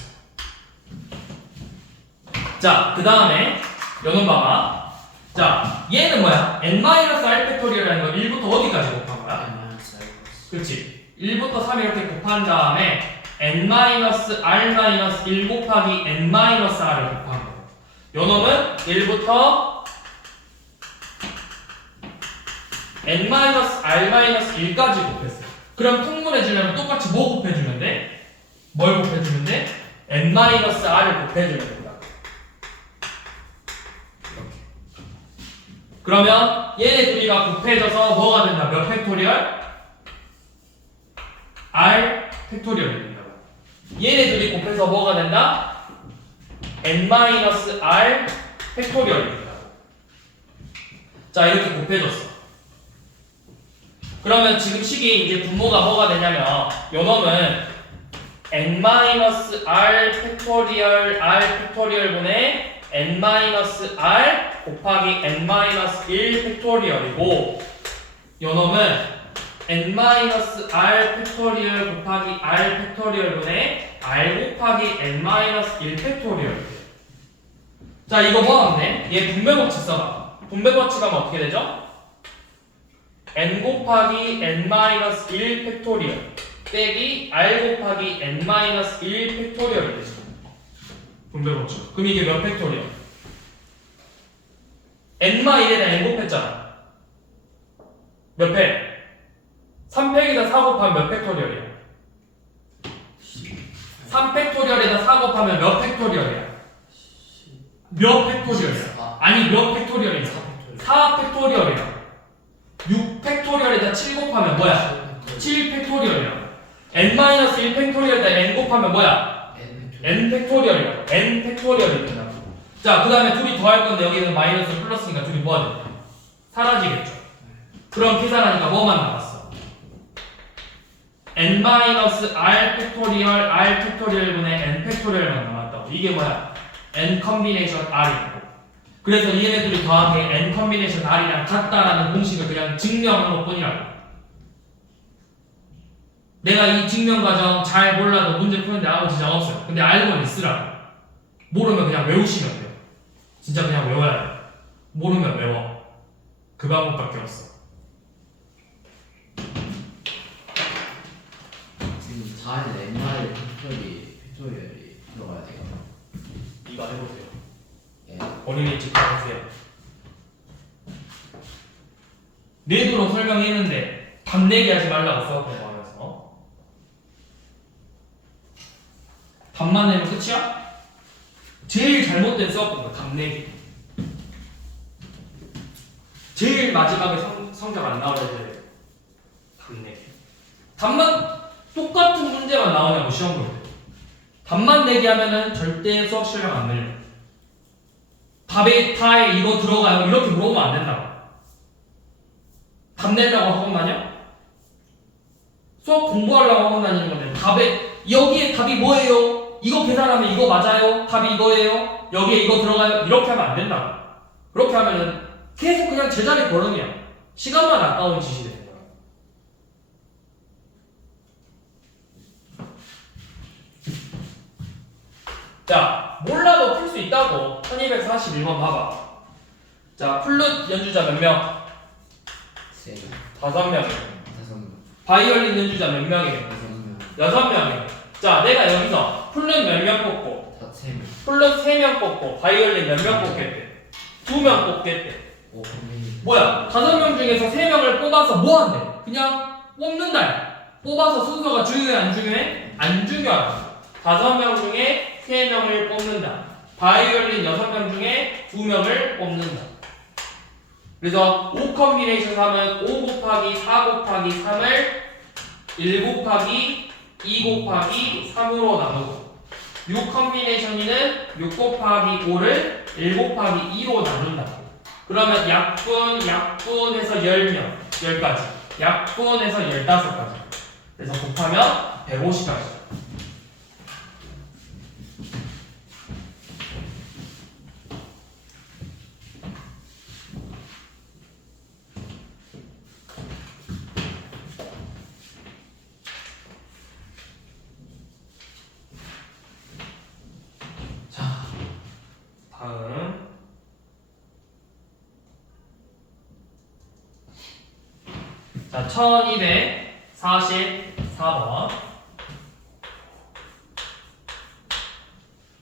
자, 그 다음에 요놈 봐봐. 자, 얘는 뭐야? n-r 팩토리얼이라는 거 1부터 어디까지 곱한 거야? 그렇지. 1부터 3 이렇게 곱한 다음에 n-r-1 곱하기 n-r을 곱한 거야. 요놈은 1부터 n-r-1까지 곱했어. 그럼 통분해주려면 똑같이 뭐 곱해주면 돼? 뭘 곱해주면 돼? n-r을 곱해주면 된다. 그러면 얘네 둘이가 곱해져서 뭐가 된다? 몇 팩토리얼? r 팩토리얼이 된다. 얘네 둘이 곱해서 뭐가 된다? n-r 팩토리얼이 된다. 자, 이렇게 곱해졌어. 그러면 지금 식이 이제 분모가 뭐가 되냐면 요 놈은 n-r 팩토리얼분의 n-r 곱하기 n-1 팩토리얼이고 요 놈은 n-r 팩토리얼 곱하기 r 팩토리얼분의 r 곱하기 n-1 팩토리얼. 자, 이거 뭐 하면 돼? 얘 분배법칙 써봐. 분배법칙 하면 어떻게 되죠? n 곱하기 n-1 팩토리얼 빼기 r 곱하기 n-1 팩토리얼이 되죠. 분배법칙. 그럼 이게 몇 팩토리얼? n-1에다 n 곱했잖아. 몇 팩? 3팩에다 4 곱하면 몇 팩토리얼이야? 3팩토리얼에다 4 곱하면 몇 팩토리얼이야? 몇 팩토리얼이야? 아니 몇 팩토리얼이야? 4 팩토리얼이야. 6 팩토리얼에다 7 곱하면 뭐야? 7 팩토리얼이야. n-1 팩토리얼에다 n 곱하면 뭐야? n 팩토리얼이야. n 팩토리얼이 된다. 자, 그 다음에 둘이 더할 건데 여기는 마이너스 플러스니까 둘이 뭐가 돼? 사라지겠죠. 그럼 계산하니까 뭐만 남았어? n-r 팩토리얼 r 팩토리얼분의 n 팩토리얼만 남았다고. 이게 뭐야? n 컨비네이션 r이고. 그래서 얘네들이 더한 게 n 컨비네이션 r이랑 같다라는 공식을 그냥 증명한 것뿐이라고. 내가 이 증명 과정 잘 몰라도 문제 푸는데 아무 지장 없어요. 근데 알고는 있으라고. 모르면 그냥 외우시면 돼요. 진짜 그냥 외워야 돼. 모르면 외워. 그 방법밖에 없어. 지금 4에는 n-r 팩토리얼이 들어가야 돼요. 이거 해보세요. 예. 본인이 직접 하세요. 내도록 설명했는데 답 내기 하지 말라고 수업하고 하면서 답만 내면 끝이야? 제일 잘못된 수업은 답 내기. 제일 마지막에 성적 안 나올 때 답 내기. 답만 똑같은 문제만 나오냐고 시험 볼 때. 답만 내기 하면은 절대 수업 실력 안 늘려. 답에 다에 이거 들어가요 이렇게 물어보면 안 된다고. 답 내려고 학원 다녀? 수업 공부하려고 학원 다니는 건데 답에 여기에 답이 뭐예요? 이거 계산하면 이거 맞아요? 답이 이거예요? 여기에 이거 들어가요? 이렇게 하면 안 된다고. 그렇게 하면은 계속 그냥 제자리 걸음이야. 시간만 아까운 짓이 되는 거야. 자, 몰라도 풀 수 있다고. 1241번 봐봐. 자, 플룻 연주자 몇 명? 5명. 5명. 바이올린 연주자 몇 명이에요? 6명. 6명이에요. 자, 내가 여기서 플룻 몇 명 뽑고, 3명. 플룻 3명 뽑고, 바이올린 몇 명 뽑겠대? 2명 뽑겠대. 5명. 뭐야? 5명 중에서 3명을 뽑아서 뭐 한대? 그냥 뽑는다. 뽑아서 순서가 중요해, 안 중요해? 안 중요하다. 5명 중에 3명을 뽑는다. 바이올린 6명 중에 2명을 뽑는다. 그래서 5 컨비네이션 하면 5 곱하기 4 곱하기 3을 1 곱하기 2 곱하기 3으로 나누고 6 컨비네이션이는 6 곱하기 5를 1 곱하기 2로 나눈다. 그러면 약분해서 10명, 10가지. 약분해서 15가지. 그래서 곱하면 150가지. 다음 자, 1244번.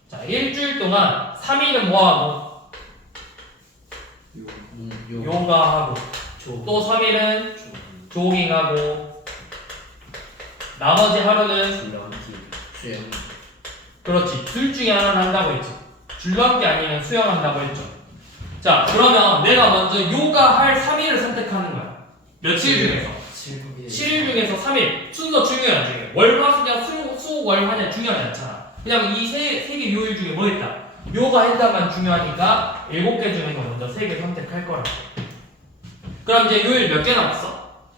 자, 일주일 동안 3일은 뭐하고? 요가하고. 또 3일은 조깅하고. 나머지 하루는 수영. 그렇지. 둘 중에 하나는 한다고 했죠. 줄넘기 아니면 수영한다고 했죠. 자, 그러면 내가 먼저 요가 할 3일을 선택하는 거야. 며칠 중에서? 7일 중에서 3일. 순서 중요해, 안 중요해? 월, 화, 수냐, 수, 월, 화냐 중요하지 않잖아. 그냥 이 세 개 요일 중에 뭐 했다? 요가 했다만 중요하니까 7개 중에서 먼저 3개 선택할 거라고. 그럼 이제 요일 몇 개 남았어?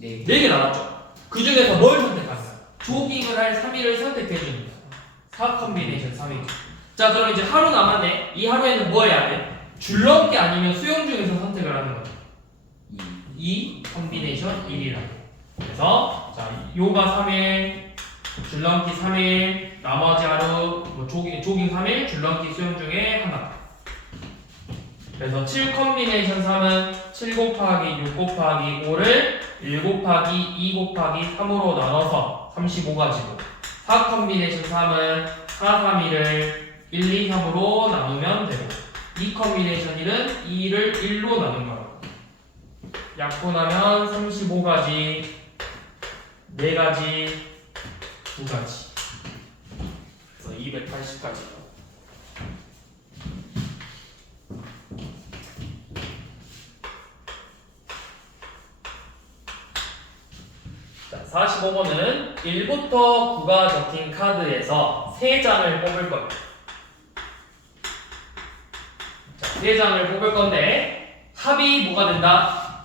4개 남았죠. 그 중에서 뭘 선택하세요? 조깅을 할 3일을 선택해주는 거야. 4 컴비네이션 3일. 자, 그럼 이제 하루 남았네. 이 하루에는 뭐 해야 돼? 줄넘기 아니면 수영 중에서 선택을 하는 거야. 2 컴비네이션 1이라고. 그래서 자, 요가 3일, 줄넘기 3일, 나머지 하루 뭐 조깅 3일, 줄넘기 수영 중에 하나. 그래서 7 컴비네이션 3은 7 곱하기 6 곱하기 5를 1 곱하기 2 곱하기 3으로 나눠서 35가지고 4 컴비네이션 3은 4, 3, 1을 1, 2, 3으로 나누면 되고 2 컴비네이션 1은 2를 1로 나눈 거라고. 약분하면 35가지, 4가지, 2가지. 그래서 280가지. 자, 45번은 1부터 9가 적힌 카드에서 3장을 뽑을 거예요. 자, 3장을 뽑을 건데 합이 뭐가 된다?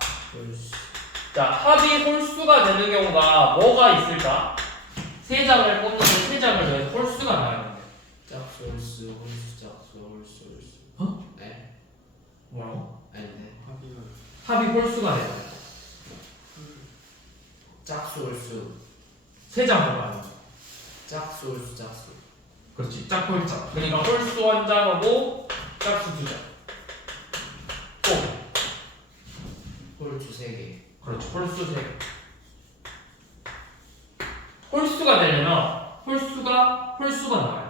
자, 합이 홀수가 되는 경우가 뭐가 있을까? 3장을 뽑는데 3장을 넣어서 홀수가 나와요. 짝수, 홀수, 짝수, 홀수. 어? 네? 뭐라고? 아닌데. 합이 홀수가 돼요. 짝수, 홀수. 3장 뽑아요. 짝수, 홀수, 짝수. 그렇지, 짝홀짝. 그러니까 홀수 1장하고 짝수 2장. 또 홀수 3개. 그렇죠. 홀수 3개. 홀수가 되려면 홀수가 나와요.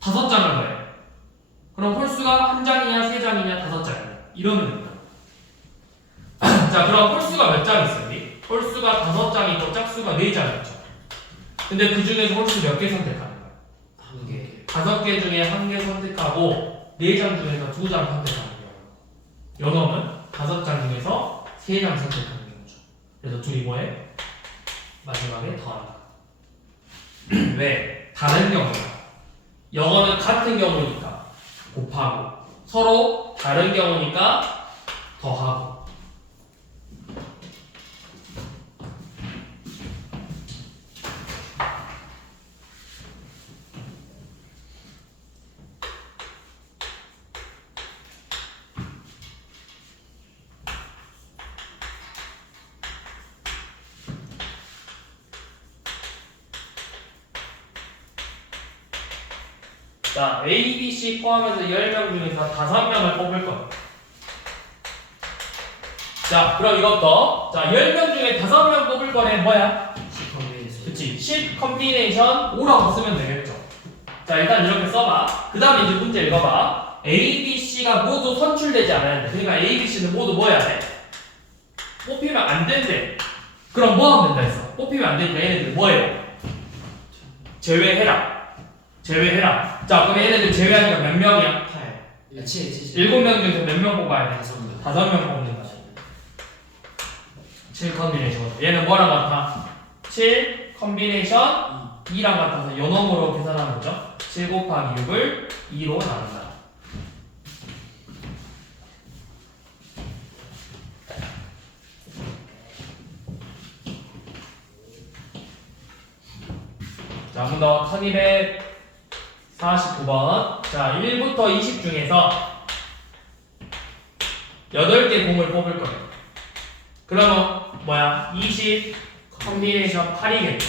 5장을 넣어요. 그럼 홀수가 1장이냐 3장이냐 5장이냐 이러면 됩니다. 자, 그럼 홀수가 몇 장 있어요? 우리? 홀수가 5장이고 짝수가 4장 있죠. 근데 그 중에서 홀수 몇 개 선택하는 거야? 1개. 5개 중에 1개 선택하고 4장 중에서 2장 선택하는 거예요. 연어는 5장 중에서 3장 선택하는 거죠. 그래서 둘이 뭐해? 마지막에 더한다. 왜? 다른 경우야. 영어는 같은 경우니까 곱하고 서로 다른 경우니까 더하고. 자, A, B, C 포함해서 10명 중에서 5명을 뽑을 거예요. 자, 그럼 이것도 자, 10명 중에 5명 뽑을 거네 뭐야? 10 컴비네이션. 그치, 10 컴비네이션 5라고 쓰면 되겠죠. 자, 일단 이렇게 써봐. 그 다음에 이제 문제 읽어봐. A, B, C가 모두 선출되지 않아야 돼. 그러니까 A, B, C는 모두 뭐 해야 돼? 뽑히면 안 된대. 그럼 뭐 하면 된다 했어? 뽑히면 안 되니까 얘네들 뭐해요? 제외해라. 자, 그럼 얘네들 제외하니까 몇 명이야? 8. 7. 7명 중에서 몇 명 뽑아야 돼? 5명. 5명 뽑는 거지. 7 컴비네이션. 얘는 뭐랑 같아? 7 컴비네이션 2랑 같아서 요놈으로 계산하면 되죠? 7 곱하기 6을 2로 나눈다. 자, 한 번 더. 1249번. 자, 1부터 20 중에서 8개 공을 뽑을 거예요. 그러면 뭐야? 20 컴비네이션 8이겠죠.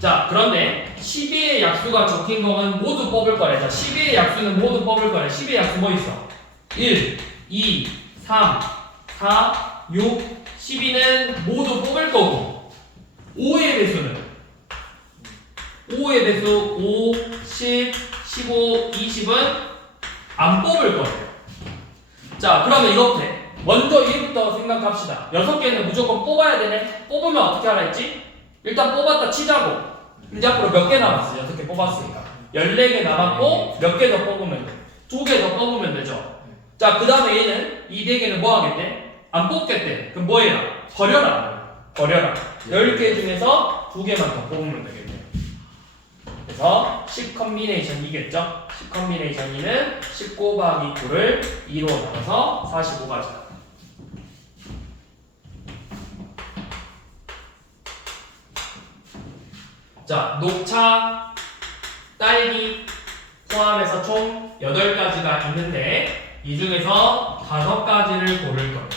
자, 그런데 12의 약수가 적힌 거는 모두 뽑을 거래. 자, 12의 약수는 모두 뽑을 거래. 12의 약수 뭐 있어? 1, 2, 3, 4, 6, 12는 모두 뽑을 거고 5의 배수는 5의 배수 5, 10, 15, 20은 안 뽑을 거예요. 자, 그러면 이렇게 먼저 얘부터 생각합시다. 6개는 무조건 뽑아야 되네. 뽑으면 어떻게 하라 했지? 일단 뽑았다 치자고. 이제 앞으로 몇 개 남았어? 6개 뽑았으니까 14개 남았고 몇 개 더 뽑으면 돼? 2개 더 뽑으면 되죠. 자, 그 다음에 얘는 이 4개는 뭐 하겠대? 안 뽑겠대. 그럼 뭐 해라? 버려라. 10개 중에서 2개만 더 뽑으면 되겠네. 그래서 10 컨비네이션 2겠죠? 10 컨비네이션 2는 10 곱하기 9를 2로 나눠서 45가지다. 자, 녹차, 딸기 포함해서 총 8가지가 있는데 이 중에서 5가지를 고를 거예요.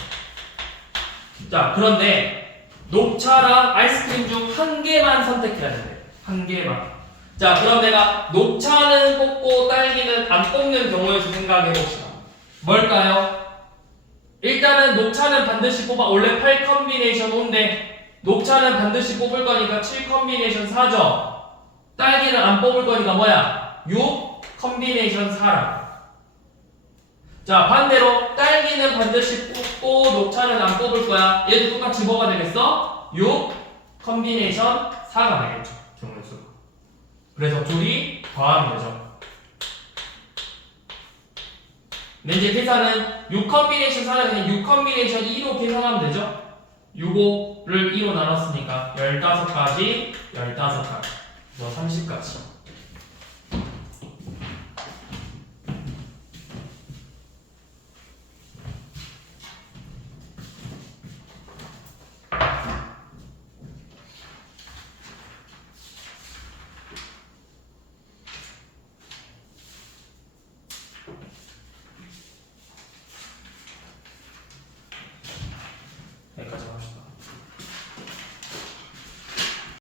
자, 그런데 녹차랑 아이스크림 중 한 개만 선택해야 돼. 한 개만. 자, 그럼 내가 녹차는 뽑고 딸기는 안 뽑는 경우에 서 생각해 봅시다. 뭘까요? 일단은 녹차는 반드시 뽑아. 원래 8 컨비네이션 5인데 녹차는 반드시 뽑을 거니까 7 컨비네이션 4죠. 딸기는 안 뽑을 거니까 뭐야? 6 컨비네이션 4라. 자, 반대로 딸기는 반드시 뽑고 녹차는 안 뽑을 거야. 얘도 똑같이 뭐가 되겠어? 6 컨비네이션 4가 되겠죠. 경우의 수. 그래서 둘이 더하면 되죠. 근데 이제 계산은 6 컨비네이션 4는 그냥 6 컨비네이션 2로 계산하면 되죠. 6,5를 2로 나눴으니까 15가지, 15가지, 그래서 30가지. 여기까지.